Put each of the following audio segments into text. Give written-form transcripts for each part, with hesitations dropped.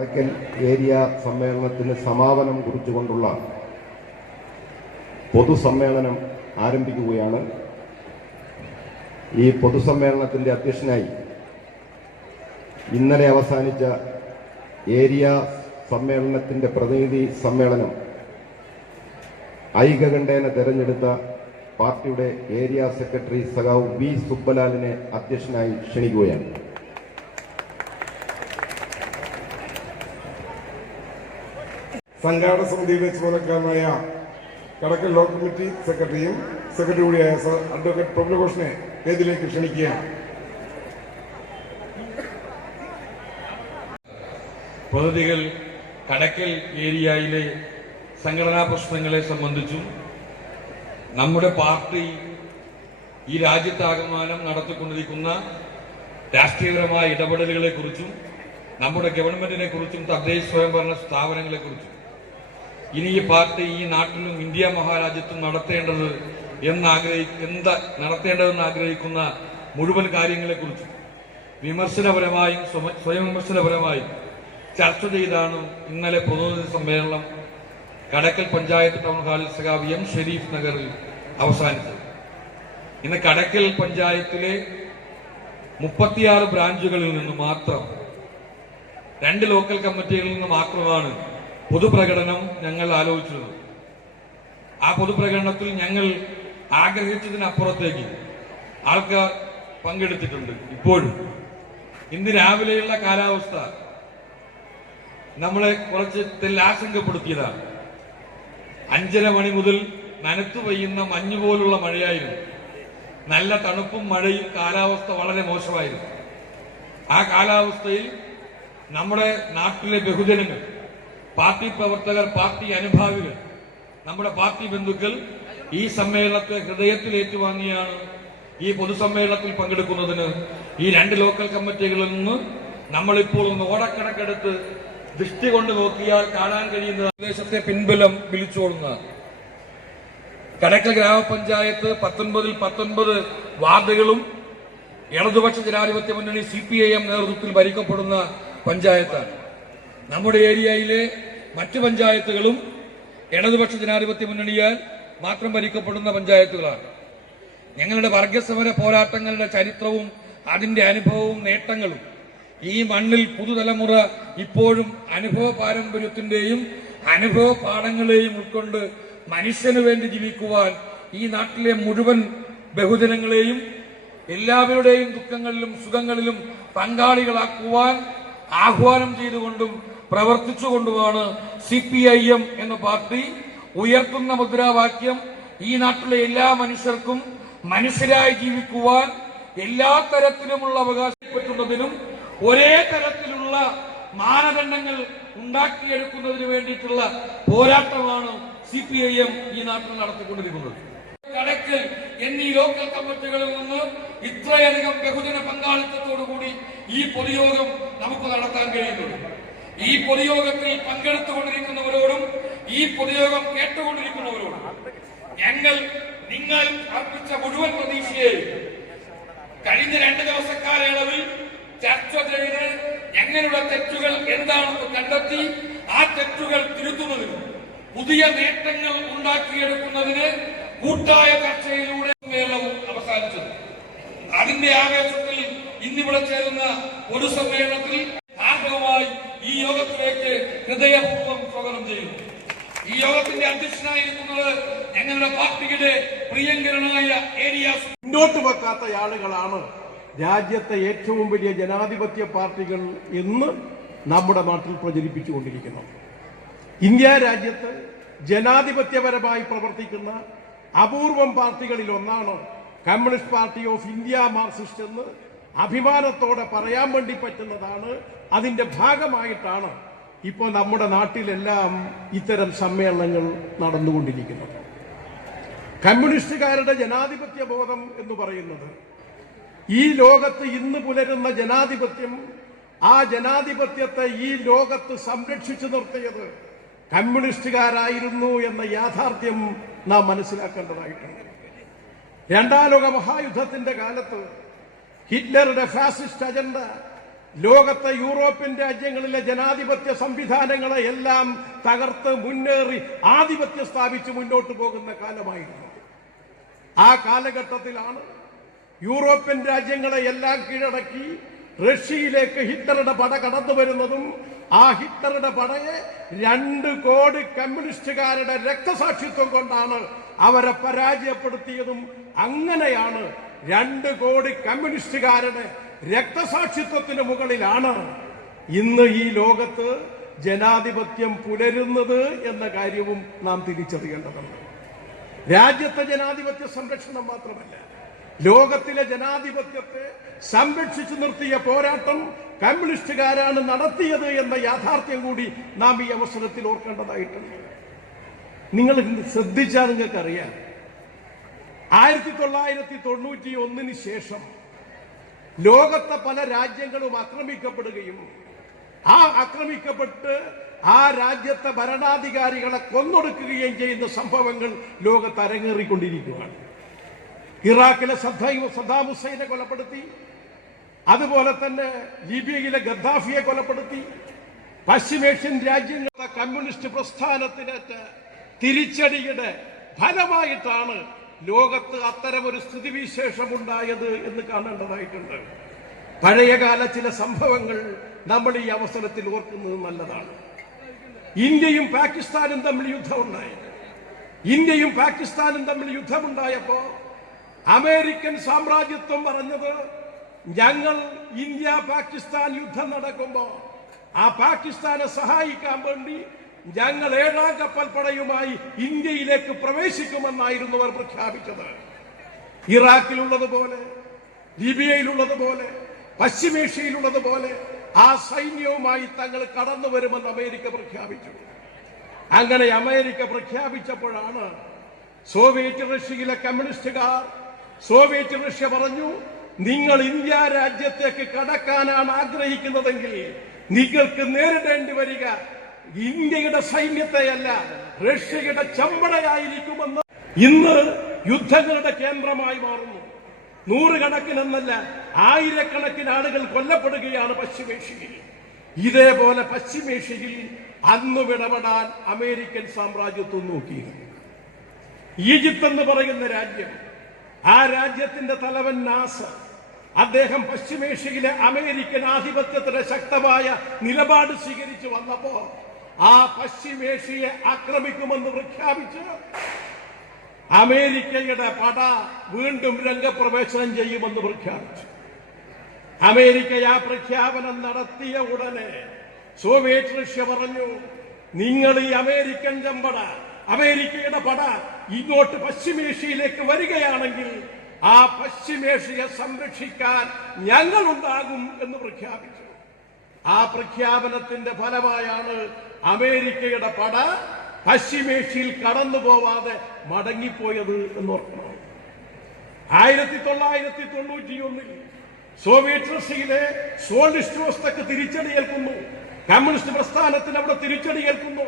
Kadakkal area സമ്മേളനത്തിന് സമാപനം കുറിച്ചുകൊണ്ടുള്ള പൊതുസമ്മേളനം ആരംഭിക്കുകയാണ്. ഈ പൊതുസമ്മേളനത്തിന്റെ അധ്യക്ഷനായി ഇന്നലെ അവസാനിച്ച ഏരിയ സമ്മേളനത്തിന്റെ പ്രതിനിധി സമ്മേളനം ഐകകണ്ഠേന തെരഞ്ഞെടുത്ത പാർട്ടിയുടെ ഏരിയ സെക്രട്ടറി സഖാവ് ബി സുബ്ബലാലിനെ അധ്യക്ഷനായി ക്ഷണിക്കുകയാണ്. സംഘാടക സമിതിയുടെ ചുമതലക്കാരനായ കടക്കൽ ലോക്കൽ കമ്മിറ്റി സെക്രട്ടറിയും സെക്രട്ടറി കൂടിയായ അഡ്വക്കേറ്റ് പ്രഭുഘോഷിനെ വേദിയിലേക്ക് ക്ഷണിക്കുകയാണ്. പ്രതിനിധികൾ കടക്കൽ ഏരിയയിലെ സംഘടനാ പ്രശ്നങ്ങളെ സംബന്ധിച്ചും നമ്മുടെ പാർട്ടി ഈ രാജ്യത്താകമാനം നടത്തിക്കൊണ്ടിരിക്കുന്ന രാഷ്ട്രീയപരമായ ഇടപെടലുകളെക്കുറിച്ചും നമ്മുടെ ഗവൺമെന്റിനെ കുറിച്ചും തദ്ദേശ സ്വയംഭരണ സ്ഥാപനങ്ങളെക്കുറിച്ചും ഇനി ഈ പാർട്ടി ഈ നാട്ടിലും ഇന്ത്യ മഹാരാജ്യത്തും നടത്തേണ്ടതെന്ന് ആഗ്രഹിക്കുന്ന മുഴുവൻ കാര്യങ്ങളെക്കുറിച്ചും വിമർശനപരമായും സ്വയം വിമർശനപരമായും ചർച്ച ചെയ്താണ് ഇന്നലെ പ്രതിനിധി സമ്മേളനം കടക്കൽ പഞ്ചായത്ത് ടൗൺ ഹാളിൽ സഖാവ് എം ഷെരീഫ് നഗറിൽ അവസാനിച്ചത്. ഇന്ന് കടക്കൽ പഞ്ചായത്തിലെ 36 ബ്രാഞ്ചുകളിൽ നിന്ന് മാത്രം 2 ലോക്കൽ കമ്മിറ്റികളിൽ നിന്ന് മാത്രമാണ് പൊതുപ്രകടനം ഞങ്ങൾ ആലോചിച്ചിരുന്നത്. ആ പൊതുപ്രകടനത്തിൽ ഞങ്ങൾ ആഗ്രഹിച്ചതിനപ്പുറത്തേക്ക് ആൾക്കാർ പങ്കെടുത്തിട്ടുണ്ട്. ഇപ്പോഴും ഇന്ന് രാവിലെയുള്ള കാലാവസ്ഥ നമ്മളെ കുറച്ച് ആശങ്കപ്പെടുത്തിയതാണ്. 5:30 മണി മുതൽ നനത്തു പെയ്യുന്ന മഞ്ഞുപോലുള്ള മഴയായിരുന്നു. നല്ല തണുപ്പും മഴയും, കാലാവസ്ഥ വളരെ മോശമായിരുന്നു. ആ കാലാവസ്ഥയിൽ നമ്മുടെ നാട്ടിലെ ബഹുജനങ്ങൾ, പാർട്ടി പ്രവർത്തകർ, പാർട്ടി അനുഭാവികൾ, നമ്മുടെ പാർട്ടി ബന്ധുക്കൾ ഈ സമ്മേളനത്തെ ഹൃദയത്തിൽ ഏറ്റുവാങ്ങിയാണ് ഈ പൊതുസമ്മേളനത്തിൽ പങ്കെടുക്കുന്നതിന് ഈ 2 ലോക്കൽ കമ്മിറ്റികളിൽ നിന്ന് നമ്മളിപ്പോൾ ഒന്ന് ഓടക്കണക്കെടുത്ത് ദൃഷ്ടി കൊണ്ട് നോക്കിയാൽ കാണാൻ കഴിയുന്ന പ്രദേശത്തെ പിൻബലം വിളിച്ചോടുന്ന കടക്കൽ ഗ്രാമപഞ്ചായത്ത് 19-ൽ 19 വാർഡുകളും ഇടതുപക്ഷ ജനാധിപത്യ മുന്നണി CPIM നേതൃത്വത്തിൽ ഭരിക്കപ്പെടുന്ന പഞ്ചായത്താണ്. നമ്മുടെ ഏരിയയിലെ മറ്റു പഞ്ചായത്തുകളും ഇടതുപക്ഷ ജനാധിപത്യ മുന്നണിയാൽ മാത്രം ഭരിക്കപ്പെടുന്ന പഞ്ചായത്തുകളാണ്. ഞങ്ങളുടെ വർഗസമര പോരാട്ടങ്ങളുടെ ചരിത്രവും അതിന്റെ അനുഭവവും നേട്ടങ്ങളും ഈ മണ്ണിൽ പുതുതലമുറ ഇപ്പോഴും അനുഭവ പാരമ്പര്യത്തിന്റെയും അനുഭവ പാഠങ്ങളെയും ഉൾക്കൊണ്ട് മനുഷ്യനു വേണ്ടി ജീവിക്കുവാൻ ഈ നാട്ടിലെ മുഴുവൻ ബഹുജനങ്ങളെയും എല്ലാവരുടെയും ദുഃഖങ്ങളിലും സുഖങ്ങളിലും പങ്കാളികളാക്കുവാൻ ആഹ്വാനം ചെയ്തുകൊണ്ടും പ്രവർത്തിച്ചുകൊണ്ടുമാണ് CPIM എന്ന പാർട്ടി ഉയർത്തുന്ന മുദ്രാവാക്യം ഈ നാട്ടിലെ എല്ലാ മനുഷ്യർക്കും മനുഷ്യരായി ജീവിക്കുവാൻ എല്ലാ തരത്തിലുമുള്ള അവകാശം പറ്റുന്നതിനും ഒരേ തരത്തിലുള്ള മാനദണ്ഡങ്ങൾ ഉണ്ടാക്കിയെടുക്കുന്നതിന് വേണ്ടിയിട്ടുള്ള പോരാട്ടമാണ് CPIM ഈ നാട്ടിൽ നടത്തിക്കൊണ്ടിരിക്കുന്നത്. കടക്കൽ എന്നീ ലോക്കൽ കമ്മിറ്റികളിൽ നിന്ന് ഇത്രയധികം ബഹുജന പങ്കാളിത്തത്തോടുകൂടി ഈ പൊതുയോഗം നമുക്ക് നടത്താൻ കഴിയുന്നുണ്ട്. ഈ പൊതുയോഗത്തിൽ പങ്കെടുത്തുകൊണ്ടിരിക്കുന്നവരോടും ഈ പൊതുയോഗം കേട്ടുകൊണ്ടിരിക്കുന്നവരോടും നിങ്ങൾ അർപ്പിച്ച മുഴുവൻ പ്രതീക്ഷയെയും കഴിഞ്ഞ 2 ദിവസക്കാലയളവിൽ ചർച്ച ചെയ്ത് ഞങ്ങളുടെ തെറ്റുകൾ എന്താണെന്ന് കണ്ടെത്തി ആ തെറ്റുകൾ തിരുത്തുന്നതിനും പുതിയ നേട്ടങ്ങൾ ഉണ്ടാക്കിയെടുക്കുന്നതിന് കൂട്ടായ ചർച്ചയിലൂടെ സമ്മേളനവും അവസാനിച്ചത്. അതിന്റെ ആവേശത്തിൽ ഇന്നിവിടെ ചേരുന്ന പൊതുസമ്മേളനത്തിൽ ആഗ്രഹമായി ഈ യോഗത്തിലേക്ക് ഹൃദയപൂർവ്വം സ്വാഗതം ചെയ്യുന്നു. ഈ യോഗത്തിന്റെ അധ്യക്ഷനായിരിക്കുന്നത് ഞങ്ങളുടെ പാർട്ടിയുടെ പ്രിയങ്കരനായ ഏരിയ മുന്നോട്ട് വെക്കാത്ത ആളുകളാണ് രാജ്യത്തെ ഏറ്റവും വലിയ ജനാധിപത്യ പാർട്ടികൾ എന്ന് നമ്മുടെ നാട്ടിൽ പ്രചരിപ്പിച്ചുകൊണ്ടിരിക്കുന്നത്. ഇന്ത്യ രാജ്യത്ത് ജനാധിപത്യപരമായി പ്രവർത്തിക്കുന്ന അപൂർവം പാർട്ടികളിൽ ഒന്നാണ് communist party of India Marxist എന്ന് അഭിമാനത്തോടെ പറയാൻ വേണ്ടി പറ്റുന്നതാണ്. അതിന്റെ ഭാഗമായിട്ടാണ് ഇപ്പോൾ നമ്മുടെ നാട്ടിലെല്ലാം ഇത്തരം സമ്മേളനങ്ങൾ നടന്നുകൊണ്ടിരിക്കുന്നത്. കമ്മ്യൂണിസ്റ്റുകാരുടെ ജനാധിപത്യ ബോധം എന്ന് പറയുന്നത് ഈ ലോകത്ത് ഇന്ന് പുലരുന്ന ജനാധിപത്യം, ആ ജനാധിപത്യത്തെ ഈ ലോകത്ത് സംരക്ഷിച്ചു നിർത്തിയത് കമ്മ്യൂണിസ്റ്റുകാരായിരുന്നു എന്ന യാഥാർത്ഥ്യം നാം മനസ്സിലാക്കേണ്ടതായിട്ടുണ്ട്. രണ്ടാം ലോക മഹായുദ്ധത്തിന്റെ കാലത്ത് ഹിറ്റ്ലറുടെ ഫാസിസ്റ്റ് അജണ്ട ലോകത്തെ യൂറോപ്യൻ രാജ്യങ്ങളിലെ ജനാധിപത്യ സംവിധാനങ്ങളെ എല്ലാം തകർത്ത് മുന്നേറി ആധിപത്യം സ്ഥാപിച്ച് മുന്നോട്ട് പോകുന്ന കാലമായിരുന്നു. ആ കാലഘട്ടത്തിലാണ് യൂറോപ്യൻ രാജ്യങ്ങളെ എല്ലാം കീഴടക്കി റഷ്യയിലേക്ക് ഹിറ്റ്ലറുടെ പട കടന്നു വരുന്നതും ആ ഹിറ്റ്ലറുടെ പടയെ 2 കോടി കമ്മ്യൂണിസ്റ്റുകാരുടെ രക്തസാക്ഷിത്വം കൊണ്ടാണ് അവരെ പരാജയപ്പെടുത്തിയതും. അങ്ങനെയാണ് 2 കോടി കമ്മ്യൂണിസ്റ്റുകാരുടെ രക്തസാക്ഷിത്വത്തിന് മുകളിലാണ് ഇന്ന് ഈ ലോകത്ത് ജനാധിപത്യം പുലരുന്നത് എന്ന കാര്യവും നാം തിരിച്ചറിയേണ്ടതുണ്ട്. രാജ്യത്തെ ജനാധിപത്യ സംരക്ഷണം മാത്രമല്ല, ലോകത്തിലെ ജനാധിപത്യത്തെ സംരക്ഷിച്ചു നിർത്തിയ പോരാട്ടം കമ്മ്യൂണിസ്റ്റുകാരാണ് നടത്തിയത് എന്ന യാഥാർത്ഥ്യം കൂടി നാം ഈ അവസരത്തിൽ ഓർക്കേണ്ടതായിട്ടുണ്ട്. നിങ്ങൾ ശ്രദ്ധിച്ചാൽ നിങ്ങൾക്കറിയാം, 1991 ശേഷം ലോകത്തെ പല രാജ്യങ്ങളും ആക്രമിക്കപ്പെടുകയും ആക്രമിക്കപ്പെട്ട് ആ രാജ്യത്തെ ഭരണാധികാരികളെ കൊന്നൊടുക്കുകയും ചെയ്യുന്ന സംഭവങ്ങൾ ലോകത്ത് അരങ്ങേറിക്കൊണ്ടിരിക്കുകയാണ്. ഇറാഖിലെ സദ്ദാം ഹുസൈനെ കൊലപ്പെടുത്തി, അതുപോലെ തന്നെ ലിബിയയിലെ ഗദ്ദാഫിയെ കൊലപ്പെടുത്തി. പശ്ചിമേഷ്യൻ രാജ്യങ്ങളുടെ കമ്മ്യൂണിസ്റ്റ് പ്രസ്ഥാനത്തിനേറ്റ തിരിച്ചടിയുടെ ഫലമായിട്ടാണ് ലോകത്ത് അത്തരമൊരു സ്ഥിതിവിശേഷമുണ്ടായത് എന്ന് കാണേണ്ടതായിട്ടുണ്ട്. പഴയകാല ചില സംഭവങ്ങൾ നമ്മൾ ഈ അവസരത്തിൽ ഓർക്കുന്നത് നല്ലതാണ്. ഇന്ത്യയും പാകിസ്ഥാനും തമ്മിൽ യുദ്ധമുണ്ടായി. ഇന്ത്യയും പാകിസ്ഥാനും തമ്മിൽ യുദ്ധമുണ്ടായപ്പോ അമേരിക്കൻ സാമ്രാജ്യത്വം പറഞ്ഞത്, ഞങ്ങൾ ഇന്ത്യ പാകിസ്ഥാൻ യുദ്ധം നടക്കുമ്പോ ആ പാകിസ്ഥാനെ സഹായിക്കാൻ വേണ്ടി ഞങ്ങൾ 7ാം കപ്പൽപ്പടയുമായി ഇന്ത്യയിലേക്ക് പ്രവേശിക്കുമെന്നായിരുന്നു അവർ പ്രഖ്യാപിച്ചത്. ഇറാഖിലുള്ളതുപോലെ, ലിബിയയിലുള്ളതുപോലെ, പശ്ചിമേഷ്യയിലുള്ളതുപോലെ ആ സൈന്യവുമായി തങ്ങൾ കടന്നു വരുമെന്ന് അമേരിക്ക പ്രഖ്യാപിച്ചു. അങ്ങനെ അമേരിക്ക പ്രഖ്യാപിച്ചപ്പോഴാണ് സോവിയറ്റ് റഷ്യയിലെ കമ്മ്യൂണിസ്റ്റുകാർ, സോവിയറ്റ് റഷ്യ പറഞ്ഞു, നിങ്ങൾ ഇന്ത്യ രാജ്യത്തേക്ക് കടക്കാനാണ് ആഗ്രഹിക്കുന്നതെങ്കിൽ നിങ്ങൾക്ക് നേരിടേണ്ടി വരിക ഇന്ത്യയുടെ സൈന്യത്തെയല്ല, റഷ്യയുടെ ചമ്പടയായിരിക്കുമെന്ന്. ഇന്ന് യുദ്ധങ്ങളുടെ കേന്ദ്രമായി മാറുന്നു. 100 കണക്കിനെന്നല്ല 1000കണക്കിന് ആളുകൾ കൊല്ലപ്പെടുകയാണ് പശ്ചിമേഷ്യയിൽ. ഇതേപോലെ പശ്ചിമേഷ്യയിൽ അന്നും ഇടപെടാൻ അമേരിക്കൻ സാമ്രാജ്യത്വം നോക്കിയിരുന്നു. ഈജിപ്ത് എന്ന് പറയുന്ന രാജ്യം, ആ രാജ്യത്തിന്റെ തലവൻ നാസർ, അദ്ദേഹം പശ്ചിമേഷ്യയിലെ അമേരിക്കൻ ആധിപത്യത്തിന്റെ ശക്തമായ നിലപാട് സ്വീകരിച്ചു വന്നപ്പോ ആ പശ്ചിമേഷ്യയെ ആക്രമിക്കുമെന്ന് പ്രഖ്യാപിച്ച് അമേരിക്കയുടെ പട വീണ്ടും രംഗപ്രവേശനം ചെയ്യുമെന്ന് പ്രഖ്യാപിച്ചു. അമേരിക്ക ആ പ്രഖ്യാപനം നടത്തിയ ഉടനെ സോവിയറ്റ് റഷ്യ പറഞ്ഞു, നിങ്ങൾ ഈ അമേരിക്കൻ ചെമ്പട, അമേരിക്കയുടെ പട ഇങ്ങോട്ട് പശ്ചിമേഷ്യയിലേക്ക് വരികയാണെങ്കിൽ ആ പശ്ചിമേഷ്യയെ സംരക്ഷിക്കാൻ ഞങ്ങളുണ്ടാകും എന്ന് പ്രഖ്യാപിച്ചു. ആ പ്രഖ്യാപനത്തിന്റെ ഫലമായാണ് അമേരിക്കയുടെ പട പശ്ചിമേഷ്യയിൽ കടന്നു പോവാതെ മടങ്ങിപ്പോയത് എന്നോർക്കണം. 1991 സോവിയറ്റ് റഷ്യയിലെ സോളിസ്റ്റ് വ്യവസ്ഥക്ക് തിരിച്ചടിയേൽക്കുന്നു. കമ്മ്യൂണിസ്റ്റ് പ്രസ്ഥാനത്തിന് അവിടെ തിരിച്ചടിയേൽക്കുന്നു.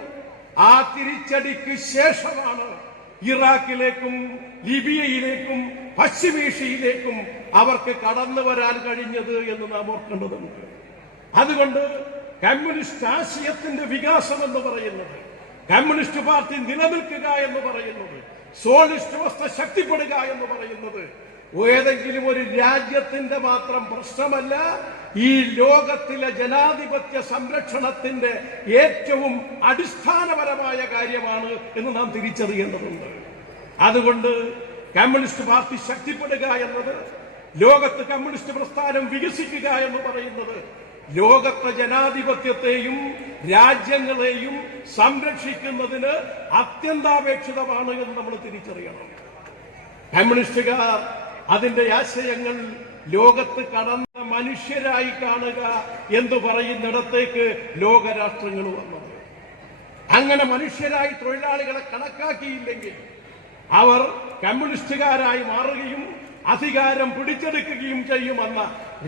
ആ തിരിച്ചടിക്ക് ശേഷമാണ് ഇറാഖിലേക്കും ലിബിയയിലേക്കും പശ്ചിമേഷ്യയിലേക്കും അവർക്ക് കടന്നു വരാൻ കഴിഞ്ഞത് എന്ന് നാം ഓർക്കേണ്ടതുണ്ട്. അതുകൊണ്ട് കമ്മ്യൂണിസ്റ്റ് ആശയത്തിന്റെ വികാസം എന്ന് പറയുന്നത്, കമ്മ്യൂണിസ്റ്റ് പാർട്ടി നിലനിൽക്കുക എന്ന് പറയുന്നത്, സോളിസ്റ്റ് വ്യവസ്ഥ ശക്തിപ്പെടുക എന്ന് പറയുന്നത് ഏതെങ്കിലും ഒരു രാജ്യത്തിന്റെ മാത്രം പ്രശ്നമല്ല, ഈ ലോകത്തിലെ ജനാധിപത്യ സംരക്ഷണത്തിന്റെ ഏറ്റവും അടിസ്ഥാനപരമായ കാര്യമാണ് എന്ന് നാം തിരിച്ചറിയേണ്ടതുണ്ട്. അതുകൊണ്ട് കമ്മ്യൂണിസ്റ്റ് പാർട്ടി ശക്തിപ്പെടുക എന്നത്, ലോകത്ത് കമ്മ്യൂണിസ്റ്റ് പ്രസ്ഥാനം വികസിക്കുക എന്ന് പറയുന്നത് ലോകത്തെ ജനാധിപത്യത്തെയും രാജ്യങ്ങളെയും സംരക്ഷിക്കുന്നതിന് അത്യന്താപേക്ഷിതമാണ് എന്ന് നമ്മൾ തിരിച്ചറിയണം. കമ്മ്യൂണിസ്റ്റുകാർ അതിന്റെ ആശയങ്ങൾ ലോകത്ത് കടന്ന മനുഷ്യരായി കാണുക എന്ന് പറയുന്നിടത്തേക്ക് ലോകരാഷ്ട്രങ്ങൾ വന്നത്. അങ്ങനെ മനുഷ്യരായി തൊഴിലാളികളെ കണക്കാക്കിയില്ലെങ്കിൽ അവർ കമ്മ്യൂണിസ്റ്റുകാരായി മാറുകയും അധികാരം പിടിച്ചെടുക്കുകയും ചെയ്യുമെന്ന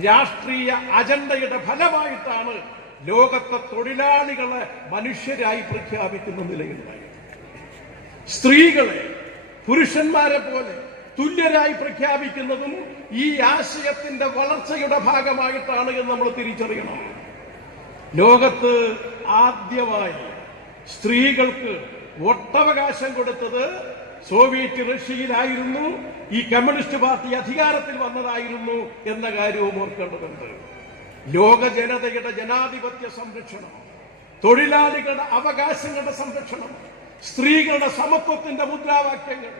രാഷ്ട്രീയ അജണ്ടയുടെ ഫലമായിട്ടാണ് ലോകത്തെ തൊഴിലാളികളെ മനുഷ്യരായി പ്രഖ്യാപിക്കുന്ന നിലയുണ്ടായത്. സ്ത്രീകളെ പുരുഷന്മാരെ പോലെ തുല്യരായി പ്രഖ്യാപിക്കുന്നതും ഈ ആശയത്തിന്റെ വളർച്ചയുടെ ഭാഗമായിട്ടാണ് എന്ന് നമ്മൾ തിരിച്ചറിയണം. ലോകത്ത് ആദ്യമായി സ്ത്രീകൾക്ക് വോട്ടവകാശം കൊടുത്തത് സോവിയറ്റ് റഷ്യയിലായിരുന്നു. ഈ കമ്മ്യൂണിസ്റ്റ് പാർട്ടി അധികാരത്തിൽ വന്നതായിരുന്നു എന്ന കാര്യവും ഓർക്കേണ്ടതുണ്ട്. ലോക ജനതയുടെ ജനാധിപത്യ സംരക്ഷണം, തൊഴിലാളികളുടെ അവകാശങ്ങളുടെ സംരക്ഷണം, സ്ത്രീകളുടെ സമത്വത്തിന്റെ മുദ്രാവാക്യങ്ങൾ,